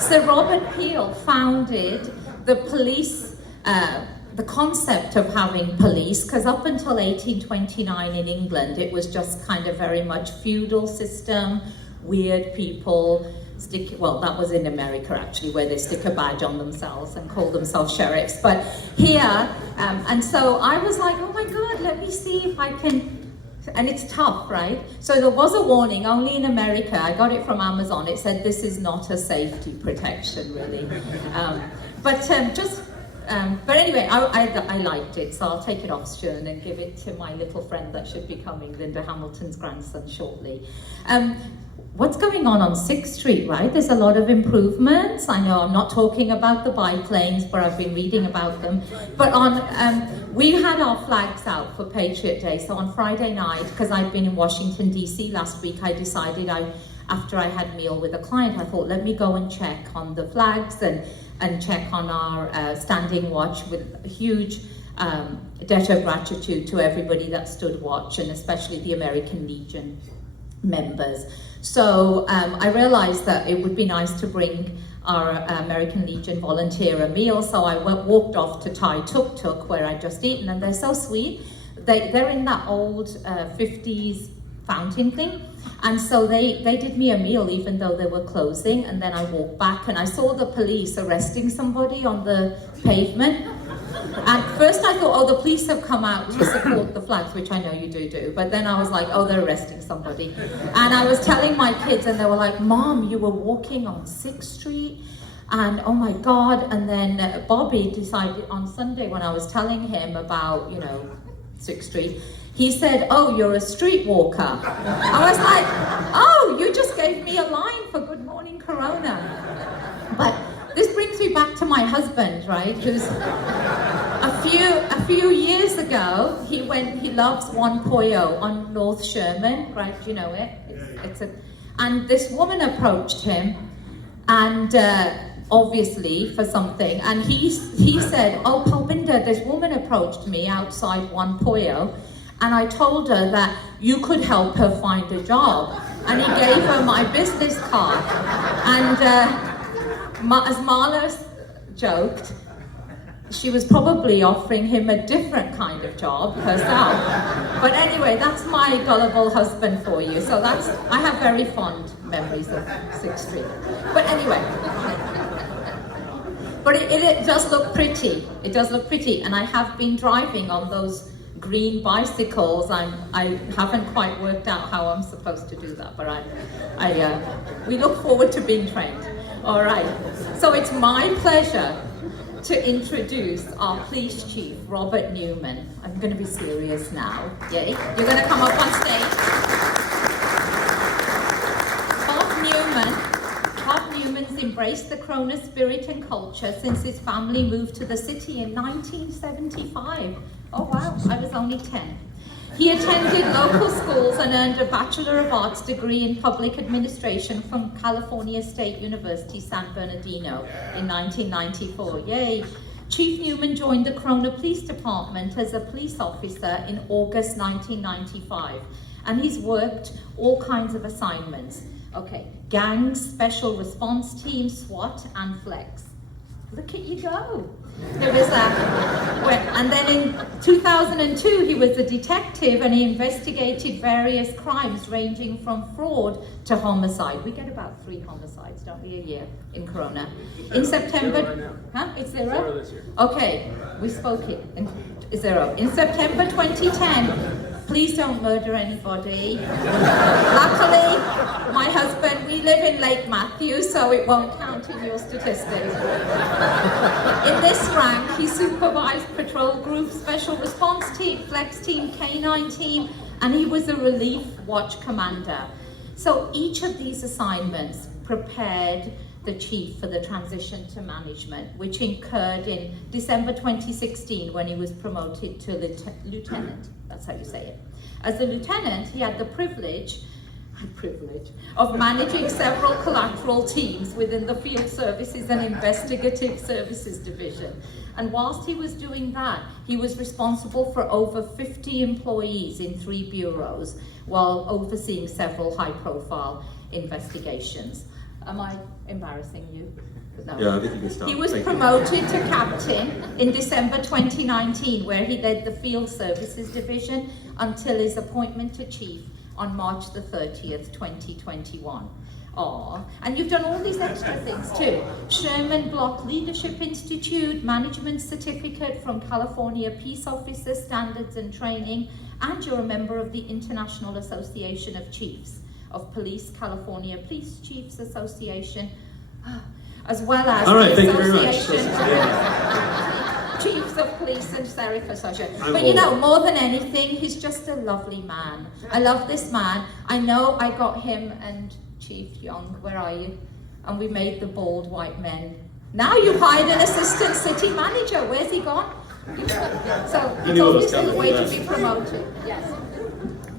Sir Robert Peel founded the police, the concept of having police, because up until 1829 in England, it was just kind of very much feudal system, weird people, that was in America actually, where they stick a badge on themselves and call themselves sheriffs. But here, and so I was like, oh my God, let me see if I can, and it's tough, right? So there was a warning, only in America, I got it from Amazon, it said this is not a safety protection, really. But anyway, I liked it, so I'll take it off soon and give it to my little friend that should be coming, Linda Hamilton's grandson, shortly. What's going on 6th Street, right? There's a lot of improvements. I know I'm not talking about the bike lanes, but I've been reading about them. But we had our flags out for Patriot Day. So on Friday night, because I'd been in Washington, D.C. last week, I decided after I had a meal with a client, I thought, let me go and check on the flags and check on our standing watch with a huge debt of gratitude to everybody that stood watch, and especially the American Legion members. So I realized that it would be nice to bring our American Legion volunteer a meal, so I walked off to Thai Tuk Tuk, where I'd just eaten, and they're so sweet. They're in that old 50s fountain thing, and so they did me a meal even though they were closing, and then I walked back and I saw the police arresting somebody on the pavement. At first I thought, oh, the police have come out to support the flags, which I know you do, but then I was like, oh, they're arresting somebody. And I was telling my kids, and they were like, Mom, you were walking on 6th Street? And oh my God, and then Bobby decided on Sunday when I was telling him about, 6th Street, he said, oh, you're a streetwalker. I was like, oh, you just gave me a line for Good Morning Corona. But this brings me back to my husband, right? Who's a few years ago, he loves One Pollo on North Sherman, right? You know it. And this woman approached him, and obviously for something, and he said, "Oh, Palbinder, this woman approached me outside One Pollo, and I told her that you could help her find a job." And he gave her my business card. And as Marla joked, she was probably offering him a different kind of job herself. But anyway, that's my gullible husband for you. So I have very fond memories of 6th Street. But anyway, but it does look pretty. It does look pretty. And I have been driving on those green bicycles. I haven't quite worked out how I'm supposed to do that, but we look forward to being trained. All right, so it's my pleasure to introduce our police chief, Robert Newman. I'm going to be serious now. Yay. You're going to come up on stage. Bob Newman's embraced the Corona spirit and culture since his family moved to the city in 1975. Oh wow, I was only 10. He attended local schools and earned a Bachelor of Arts degree in Public Administration from California State University, San Bernardino in 1994. Yay! Chief Newman joined the Corona Police Department as a police officer in August 1995, and he's worked all kinds of assignments. Okay, gangs, special response team, SWAT, and flex. Look at you go. There was and then in 2002 he was a detective and he investigated various crimes ranging from fraud to homicide. We get about 3 homicides, don't we, a year in Corona. In September, it's 0? 0 this year. Okay, we spoke it. 0. In September 2010, please don't murder anybody. Luckily, my husband, we live in Lake Matthew, so it won't count in your statistics. In this rank, he supervised patrol group, special response team, flex team, K9 team, and he was a relief watch commander. So each of these assignments prepared the chief for the transition to management, which occurred in December 2016 when he was promoted to lieutenant. That's how you say it. As a lieutenant, he had the privilege of managing several collateral teams within the Field Services and Investigative Services Division. And whilst he was doing that, he was responsible for over 50 employees in 3 bureaus while overseeing several high-profile investigations. Am I embarrassing you? No. Yeah, I think you can stop. He was promoted to captain in December 2019, where he led the Field Services Division until his appointment to chief on March the 30th, 2021. Aww. And you've done all these extra things too. Sherman Block Leadership Institute, Management Certificate from California Peace Officer Standards and Training, and you're a member of the International Association of Chiefs of Police, California Police Chiefs Association, as well as the Association of Chiefs of Police and Sheriff Association. But you know, more than anything, he's just a lovely man. I love this man. I know I got him and Chief Young, where are you? And we made the Bald White Men. Now you've hired an assistant city manager. Where's he gone? So it's obviously the way to be promoted. Yes.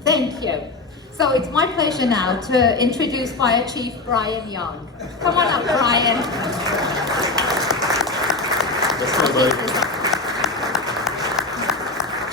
Thank you. So it's my pleasure now to introduce Fire Chief Brian Young. Come on up, Brian.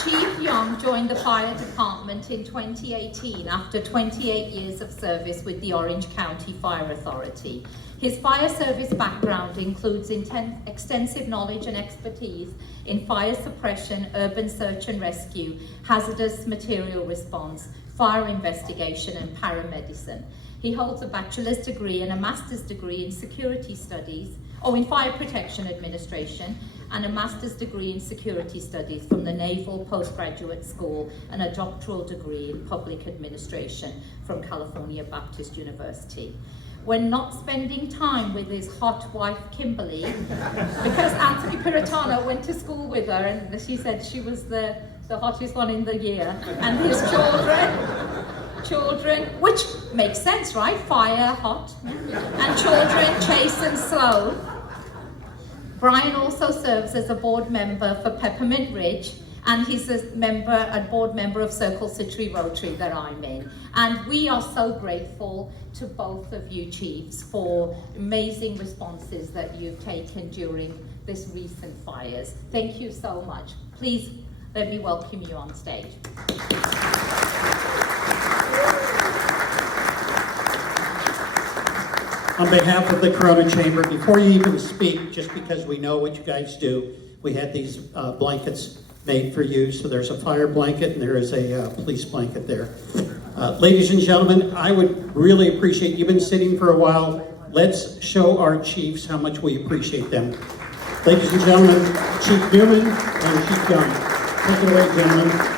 Chief Young joined the fire department in 2018 after 28 years of service with the Orange County Fire Authority. His fire service background includes extensive knowledge and expertise in fire suppression, urban search and rescue, hazardous material response, fire investigation and paramedicine. He holds a bachelor's degree and a master's degree in security studies, in fire protection administration, and a master's degree in security studies from the Naval Postgraduate School and a doctoral degree in public administration from California Baptist University. When not spending time with his hot wife, Kimberly, because Anthony Piratano went to school with her and she said she was the hottest one in the year, and his children, which makes sense, right? Fire, hot, and children, Chase and Slow. Brian also serves as a board member for Peppermint Ridge, and he's a board member of Circle City Rotary that I'm in. And we are so grateful to both of you chiefs for amazing responses that you've taken during this recent fires. Thank you so much. Please let me welcome you on stage. On behalf of the Corona Chamber, before you even speak, just because we know what you guys do, we had these blankets made for you. So there's a fire blanket and there is a police blanket there. Ladies and gentlemen, I would really appreciate, you've been sitting for a while, let's show our chiefs how much we appreciate them. Ladies and gentlemen, Chief Newman and Chief Young. Take it away, gentlemen.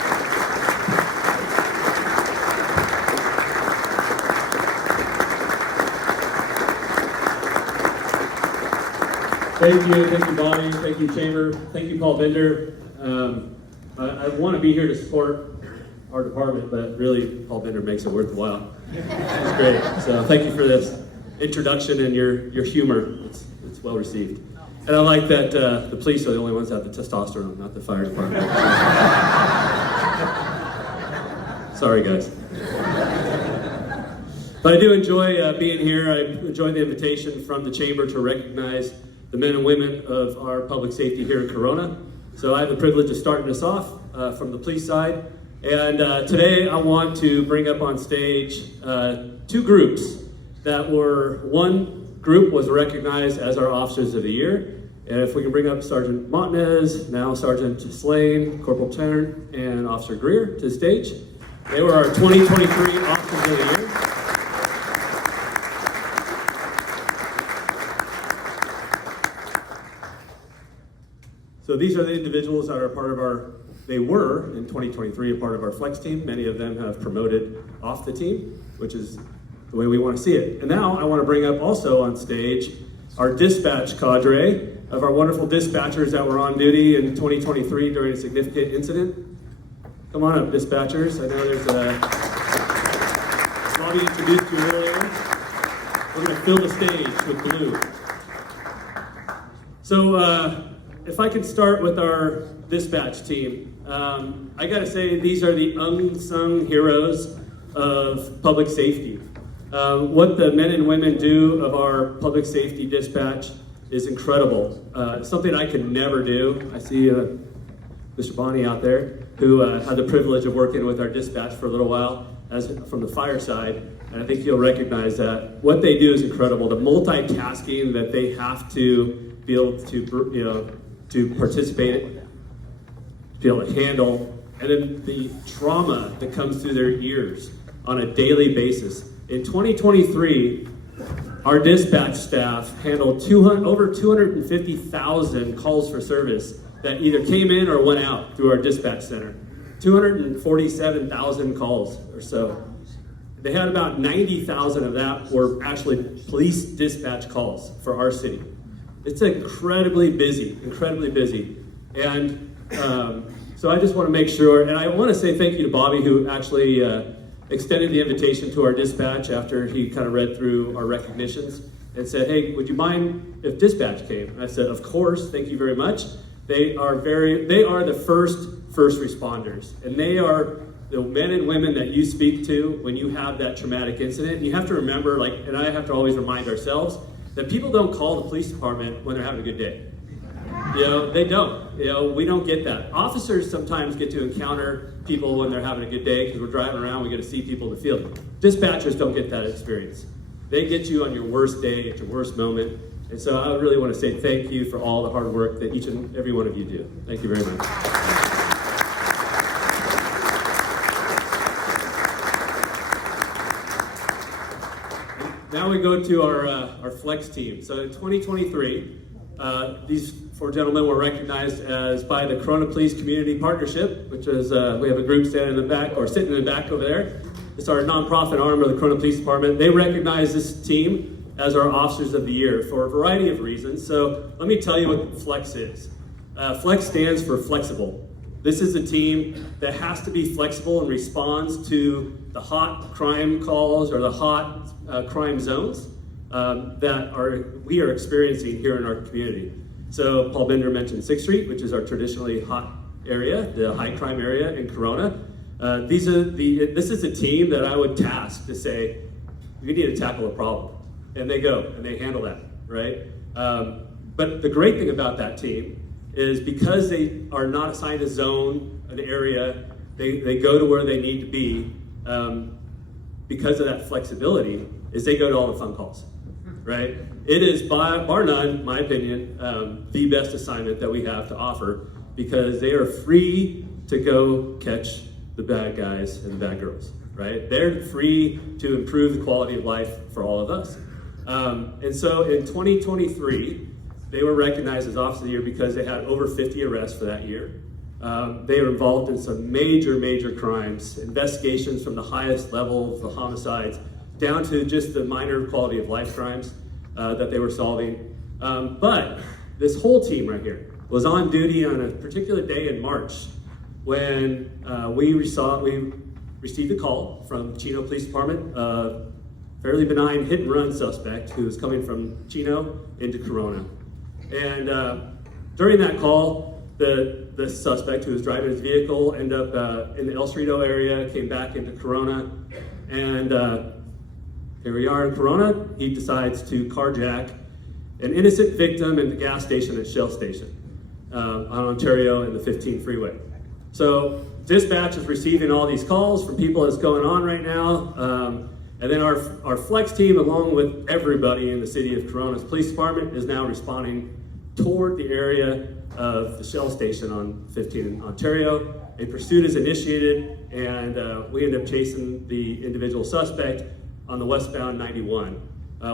Thank you Bobby, thank you Chamber, thank you Paul Bender. I want to be here to support our department, but really Paul Bender makes it worthwhile. It's great, so thank you for this introduction and your humor, it's well received. And I like that the police are the only ones that have the testosterone, not the fire department. Sorry guys. But I do enjoy being here. I enjoy the invitation from the Chamber to recognize the men and women of our public safety here in Corona. So I have the privilege of starting us off from the police side. And today I want to bring up on stage two groups that were, one group was recognized as our Officers of the Year. And if we can bring up Sergeant Montanez, now Sergeant Slane, Corporal Turn, and Officer Greer to the stage. They were our 2023 Officers of the Year. So these are the individuals that are part of our, they were in 2023 a part of our flex team. Many of them have promoted off the team, which is the way we want to see it. And now I want to bring up also on stage our dispatch cadre of our wonderful dispatchers that were on duty in 2023 during a significant incident. Come on up, dispatchers. I know there's Bobby introduced you earlier. We're going to fill the stage with blue. So, if I could start with our dispatch team, I gotta say these are the unsung heroes of public safety. What the men and women do of our public safety dispatch is incredible. Something I could never do. I see Mr. Bonnie out there, who had the privilege of working with our dispatch for a little while from the fire side, and I think you'll recognize that what they do is incredible. The multitasking that they have to be able to, to participate, to be able to handle, and then the trauma that comes through their ears on a daily basis. In 2023, our dispatch staff handled over 250,000 calls for service that either came in or went out through our dispatch center. 247,000 calls or so. They had about 90,000 of that were actually police dispatch calls for our city. It's incredibly busy. And so I just want to make sure, and I want to say thank you to Bobby, who actually extended the invitation to our dispatch after he kind of read through our recognitions and said, hey, would you mind if dispatch came? And I said, of course, thank you very much. They are the first responders, and they are the men and women that you speak to when you have that traumatic incident. And you have to remember, and I have to always remind ourselves, that people don't call the police department when they're having a good day. They don't. We don't get that. Officers sometimes get to encounter people when they're having a good day because we're driving around, we get to see people in the field. Dispatchers don't get that experience. They get you on your worst day, at your worst moment. And so I really want to say thank you for all the hard work that each and every one of you do. Thank you very much. Now we go to our flex team. So in 2023, these four gentlemen were recognized by the Corona Police Community Partnership, which is, we have a group standing in the back, or sitting in the back over there. It's our nonprofit arm of the Corona Police Department. They recognize this team as our Officers of the Year for a variety of reasons. So let me tell you what Flex is. Flex stands for flexible. This is a team that has to be flexible and responds to the hot crime calls or the hot crime zones that we are experiencing here in our community. So Paul Bender mentioned 6th Street, which is our traditionally hot area, the high crime area in Corona. This is a team that I would task to say, we need to tackle a problem. And they go, and they handle that, right? But the great thing about that team is because they are not assigned a zone, an area, they go to where they need to be, because of that flexibility, is they go to all the phone calls, right? It is, bar none, my opinion, the best assignment that we have to offer, because they are free to go catch the bad guys and the bad girls, right? They're free to improve the quality of life for all of us. And so in 2023, they were recognized as Officer of the Year because they had over 50 arrests for that year. They were involved in some major crimes, investigations from the highest level of the homicides down to just the minor quality of life crimes that they were solving. But this whole team right here was on duty on a particular day in March when we received a call from Chino Police Department, fairly benign hit and run suspect who was coming from Chino into Corona. And during that call, the suspect who was driving his vehicle ended up in the El Cerrito area, came back into Corona, and here we are in Corona. He decides to carjack an innocent victim in the gas station at Shell Station on Ontario and the 15 freeway. So dispatch is receiving all these calls from people that's going on right now. And then our flex team, along with everybody in the city of Corona's police department, is now responding toward the area of the Shell Station on 15 in Ontario. A pursuit is initiated, and we end up chasing the individual suspect on the westbound 91.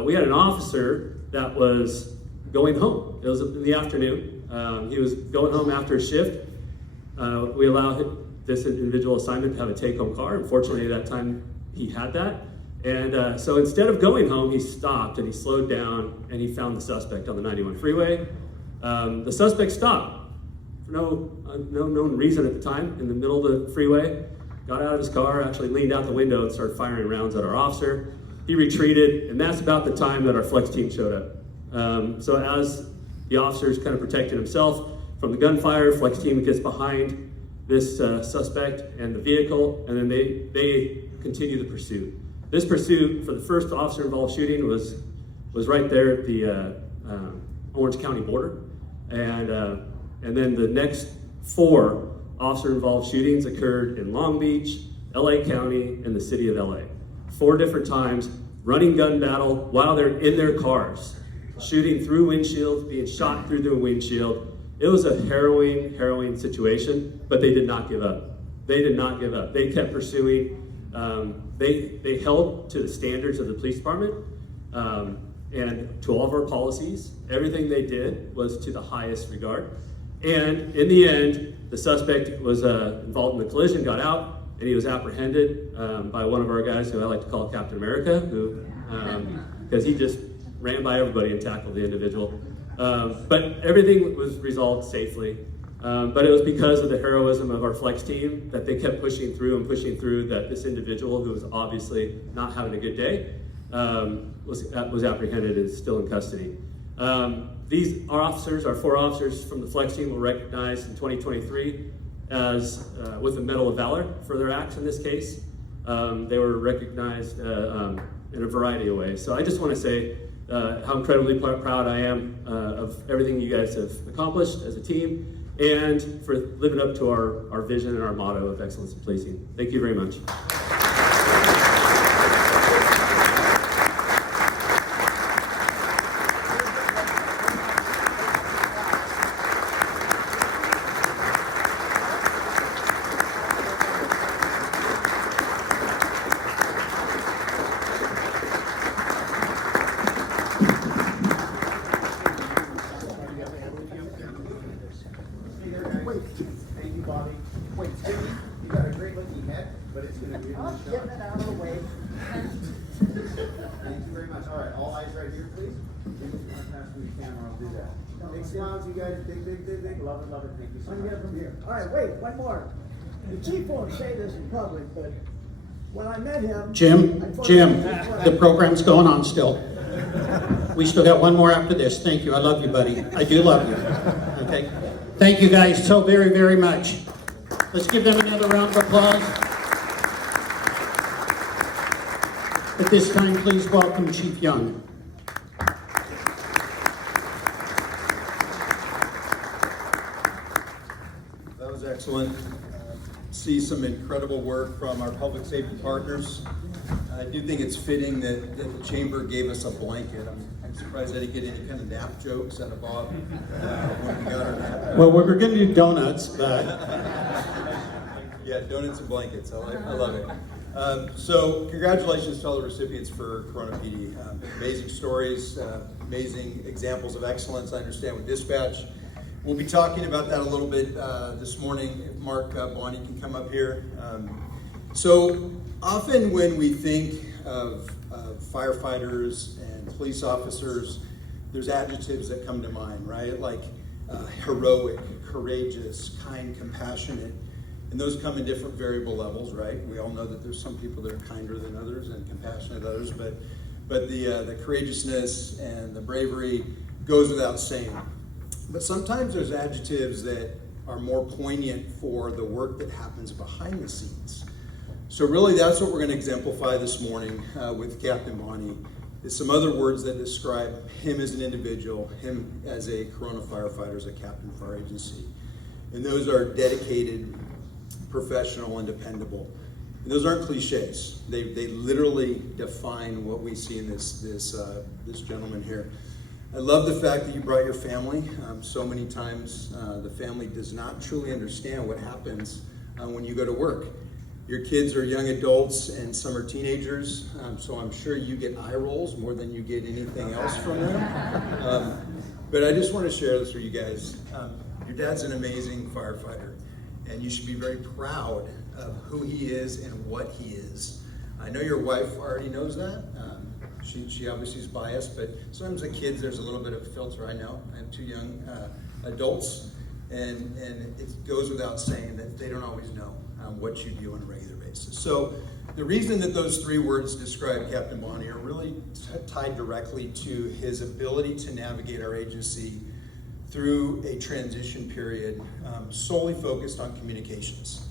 We had an officer that was going home. It was in the afternoon. He was going home after a shift. We allowed this individual assignment to have a take-home car. Unfortunately, at that time, he had that. And so instead of going home, he stopped and he slowed down and he found the suspect on the 91 freeway. The suspect stopped for no known reason at the time in the middle of the freeway, got out of his car, actually leaned out the window and started firing rounds at our officer. He retreated, and that's about the time that our flex team showed up. So as the officer's kind of protected himself from the gunfire, flex team gets behind this suspect and the vehicle, and then they continue the pursuit. This pursuit for the first officer-involved shooting was right there at the Orange County border, and then the next 4 officer-involved shootings occurred in Long Beach, LA County, and the city of LA. 4 different times, running gun battle while they're in their cars, shooting through windshields, being shot through the windshield. It was a harrowing situation, but they did not give up. They did not give up. They kept pursuing. They held to the standards of the police department and to all of our policies. Everything they did was to the highest regard. And in the end, the suspect was involved in the collision, got out, and he was apprehended by one of our guys who I like to call Captain America, who because he just ran by everybody and tackled the individual. But everything was resolved safely. But it was because of the heroism of our flex team that they kept pushing through, that this individual, who was obviously not having a good day, was apprehended and is still in custody. Our officers, our 4 officers from the flex team, were recognized in 2023 as with a Medal of Valor for their acts in this case. They were recognized in a variety of ways. So I just want to say how incredibly proud I am of everything you guys have accomplished as a team, and for living up to our vision and our motto of excellence in policing. Thank you very much. Thank you, Bobby. Wait, Timmy, you got a great looking head, but it's going to be Oh, get it out of the way. Thank you very much. All right, all eyes right here, please. If you want to pass me the camera, I'll do that. Big smiles, you guys. Big. Love it. Thank you so much. From here. All right, wait, one more. The chief won't say this in public, but when I met him... Jim, the program's going on still. We still got one more after this. Thank you. I love you, buddy. I do love you. Okay. Thank you guys so very, very much. Let's give them another round of applause. At this time, please welcome Chief Young. That was excellent. See some incredible work from our public safety partners. I do think it's fitting that the Chamber gave us a blanket. I'm surprised I didn't get any kind of nap jokes out of Bob when we got our nap. Well, we were going to do donuts, but... Yeah, donuts and blankets. I love it. So congratulations to all the recipients for Corona PD. Amazing stories, amazing examples of excellence, I understand, with dispatch. We'll be talking about that a little bit this morning. If Mark Bonney can come up here. So often when we think of firefighters and police officers, there's adjectives that come to mind, right? Like heroic, courageous, kind, compassionate. And those come in different variable levels, right? We all know that there's some people that are kinder than others and compassionate than others, but the courageousness and the bravery goes without saying. But sometimes there's adjectives that are more poignant for the work that happens behind the scenes. So really that's what we're going to exemplify this morning with Captain Bonney, is some other words that describe him as an individual, him as a Corona firefighter, as a captain for our agency. And those are dedicated, professional, and dependable. And those aren't cliches. They literally define what we see in this gentleman here. I love the fact that you brought your family. So many times the family does not truly understand what happens when you go to work. Your kids are young adults and some are teenagers, so I'm sure you get eye rolls more than you get anything else from them. But I just want to share this with you guys. Your dad's an amazing firefighter, and you should be very proud of who he is and what he is. I know your wife already knows that. She obviously is biased, but sometimes the kids, there's a little bit of filter. I know. I have two young adults, and it goes without saying that they don't always know what you do on a regular basis. So the reason that those three words describe Captain Bonney are really tied directly to his ability to navigate our agency through a transition period solely focused on communications.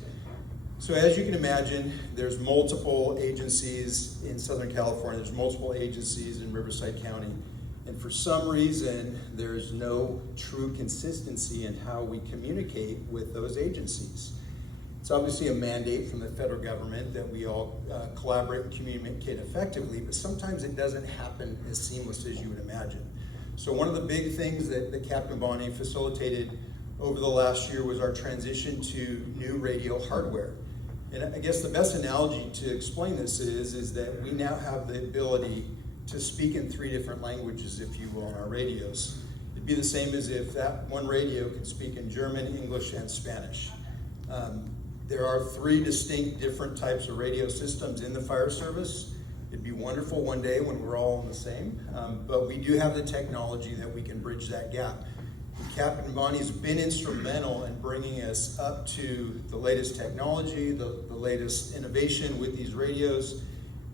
So as you can imagine, there's multiple agencies in Southern California, there's multiple agencies in Riverside County, and for some reason, there's no true consistency in how we communicate with those agencies. It's obviously a mandate from the federal government that we all collaborate and communicate effectively, but sometimes it doesn't happen as seamless as you would imagine. So one of the big things that Captain Bonney facilitated over the last year was our transition to new radio hardware. And I guess the best analogy to explain this is that we now have the ability to speak in 3 different languages, if you will, on our radios. It'd be the same as if that one radio could speak in German, English, and Spanish. There are 3 distinct different types of radio systems in the fire service. It'd be wonderful one day when we're all on the same, but we do have the technology that we can bridge that gap. Captain Bonney's been instrumental in bringing us up to the latest technology, the latest innovation with these radios,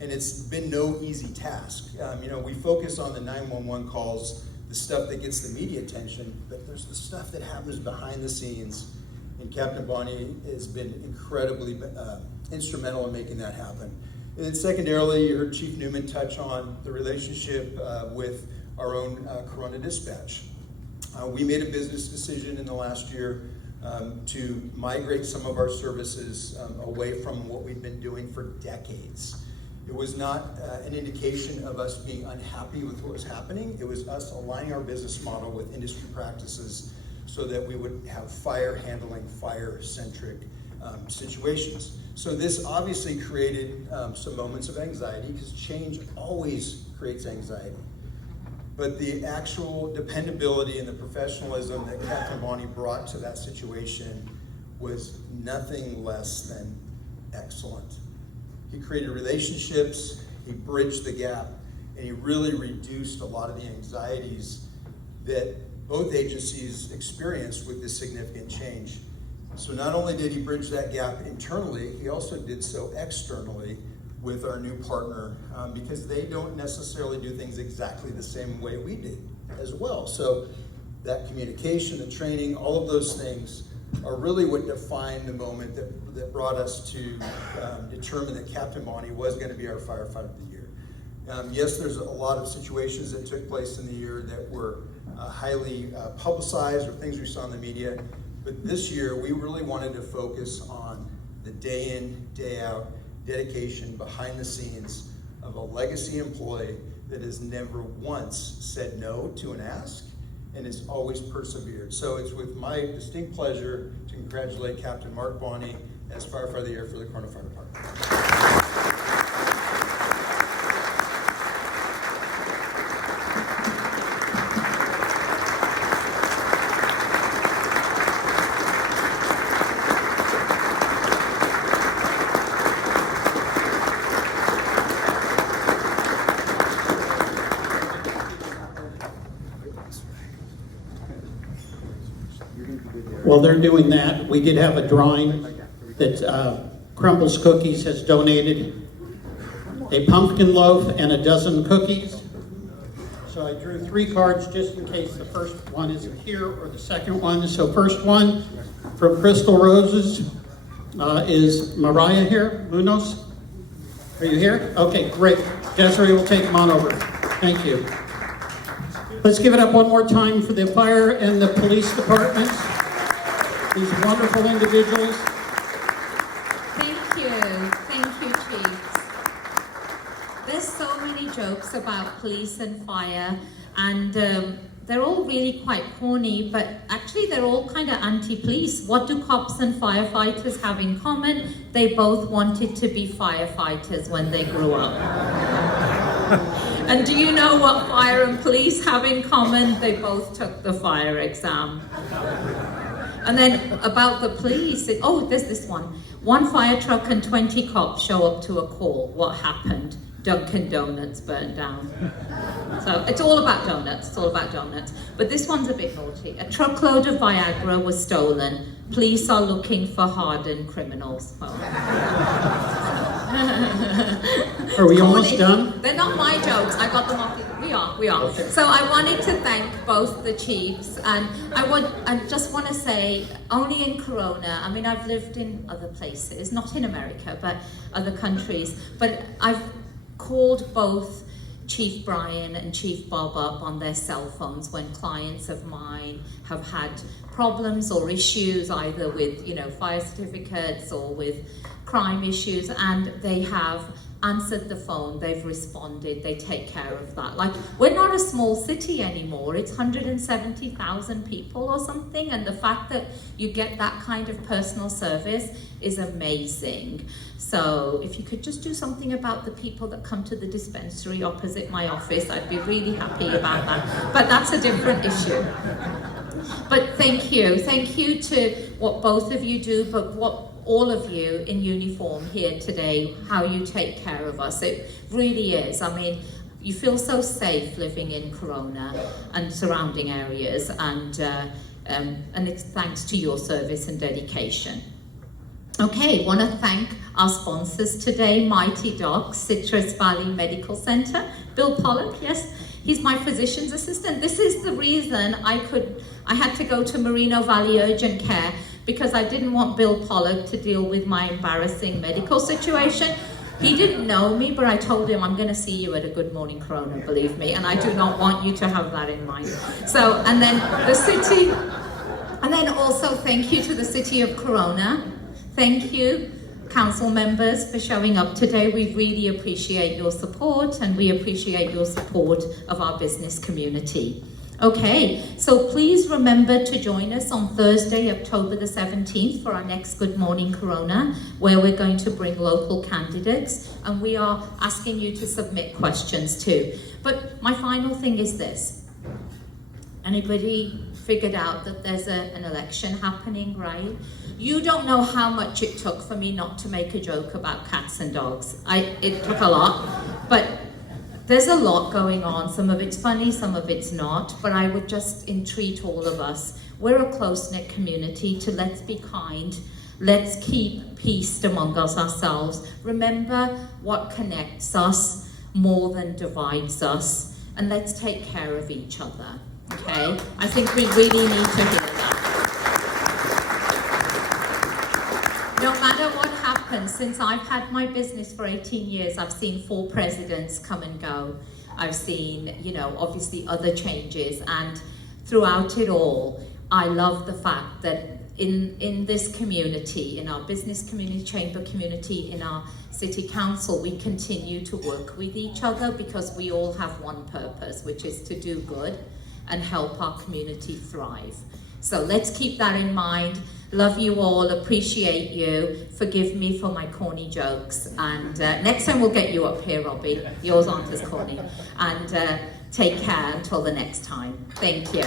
and it's been no easy task. We focus on the 911 calls, the stuff that gets the media attention, but there's the stuff that happens behind the scenes, and Captain Bonney has been incredibly instrumental in making that happen. And then secondarily, you heard Chief Newman touch on the relationship with our own Corona Dispatch. We made a business decision in the last year to migrate some of our services away from what we've been doing for decades. It was not an indication of us being unhappy with what was happening. It was us aligning our business model with industry practices so that we would have fire-centric situations. So this obviously created some moments of anxiety, because change always creates anxiety. But the actual dependability and the professionalism that Captain Bonney brought to that situation was nothing less than excellent. He created relationships, he bridged the gap, and he really reduced a lot of the anxieties that both agencies experienced with this significant change. So not only did he bridge that gap internally, he also did so externally with our new partner because they don't necessarily do things exactly the same way we did as well. So that communication, the training, all of those things are really what defined the moment that brought us to determine that Captain Bonnie was going to be our firefighter of the year. Yes, there's a lot of situations that took place in the year that were highly publicized or things we saw in the media, but this year we really wanted to focus on the day in, day out dedication behind the scenes of a legacy employee that has never once said no to an ask and has always persevered. So it's with my distinct pleasure to congratulate Captain Mark Bonnie as Firefighter of the Year for the Corona Fire Department. While they're doing that, we did have a drawing that Crumbles Cookies has donated a pumpkin loaf and a dozen cookies. So I drew 3 cards just in case the first one isn't here or the second one. So first one from Crystal Roses is Mariah here, Munoz. Are you here? Okay, great. Desiree will take them on over. Thank you. Let's give it up one more time for the fire and the police departments. These wonderful individuals. Thank you, Chiefs. There's so many jokes about police and fire, and they're all really quite corny, but actually they're all kind of anti-police. What do cops and firefighters have in common? They both wanted to be firefighters when they grew up. And do you know what fire and police have in common? They both took the fire exam. And then about the police, there's this one. 1 fire truck and 20 cops show up to a call. What happened? Dunkin' Donuts burned down. So it's all about donuts, it's all about donuts. But this one's a bit naughty. A truckload of Viagra was stolen. Police are looking for hardened criminals. Well. Are we almost done? They're not my jokes, I got them off. We are. Okay. So I wanted to thank both the chiefs, and I just want to say, only in Corona, I mean, I've lived in other places, not in America, but other countries, but I've called both Chief Brian and Chief Bob up on their cell phones when clients of mine have had problems or issues, either with, fire certificates or with crime issues, and they have answered the phone, they've responded, they take care of that. Like, we're not a small city anymore, it's 170,000 people or something, and the fact that you get that kind of personal service is amazing. So if you could just do something about the people that come to the dispensary opposite my office, I'd be really happy about that. But that's a different issue. But thank you to what both of you do, but what all of you in uniform here today, how you take care of us. It really is. I mean, you feel so safe living in Corona and surrounding areas, and it's thanks to your service and dedication. Okay, want to thank our sponsors today, Mighty Docs, Citrus Valley Medical Center, Bill Pollock, yes, he's my physician's assistant. This is the reason I had to go to Moreno Valley Urgent Care, because I didn't want Bill Pollock to deal with my embarrassing medical situation. He didn't know me, but I told him, I'm going to see you at a Good Morning Corona, believe me, and I do not want you to have that in mind. So, and then the city, and then also thank you to the city of Corona. Thank you, council members, for showing up today. We really appreciate your support, and we appreciate your support of our business community. Okay, so please remember to join us on Thursday, October the 17th for our next Good Morning Corona, where we're going to bring local candidates, and we are asking you to submit questions too. But my final thing is this. Anybody figured out that there's an election happening, right? You don't know how much it took for me not to make a joke about cats and dogs. It took a lot, but there's a lot going on. Some of it's funny, some of it's not, but I would just entreat all of us. We're a close-knit community, to let's be kind, Let's keep peace among us ourselves. Remember what connects us more than divides us, and let's take care of each other, okay? I think we really need to hear that. No matter what happens, since I've had my business for 18 years, I've seen 4 presidents come and go. I've seen, you know, obviously other changes, and throughout it all, I love the fact that in this community, in our business community, chamber community, in our city council, we continue to work with each other because we all have one purpose, which is to do good and help our community thrive. So let's keep that in mind. Love you all, appreciate you. Forgive me for my corny jokes. And next time we'll get you up here, Robbie. Yours aren't as corny. And take care until the next time. Thank you.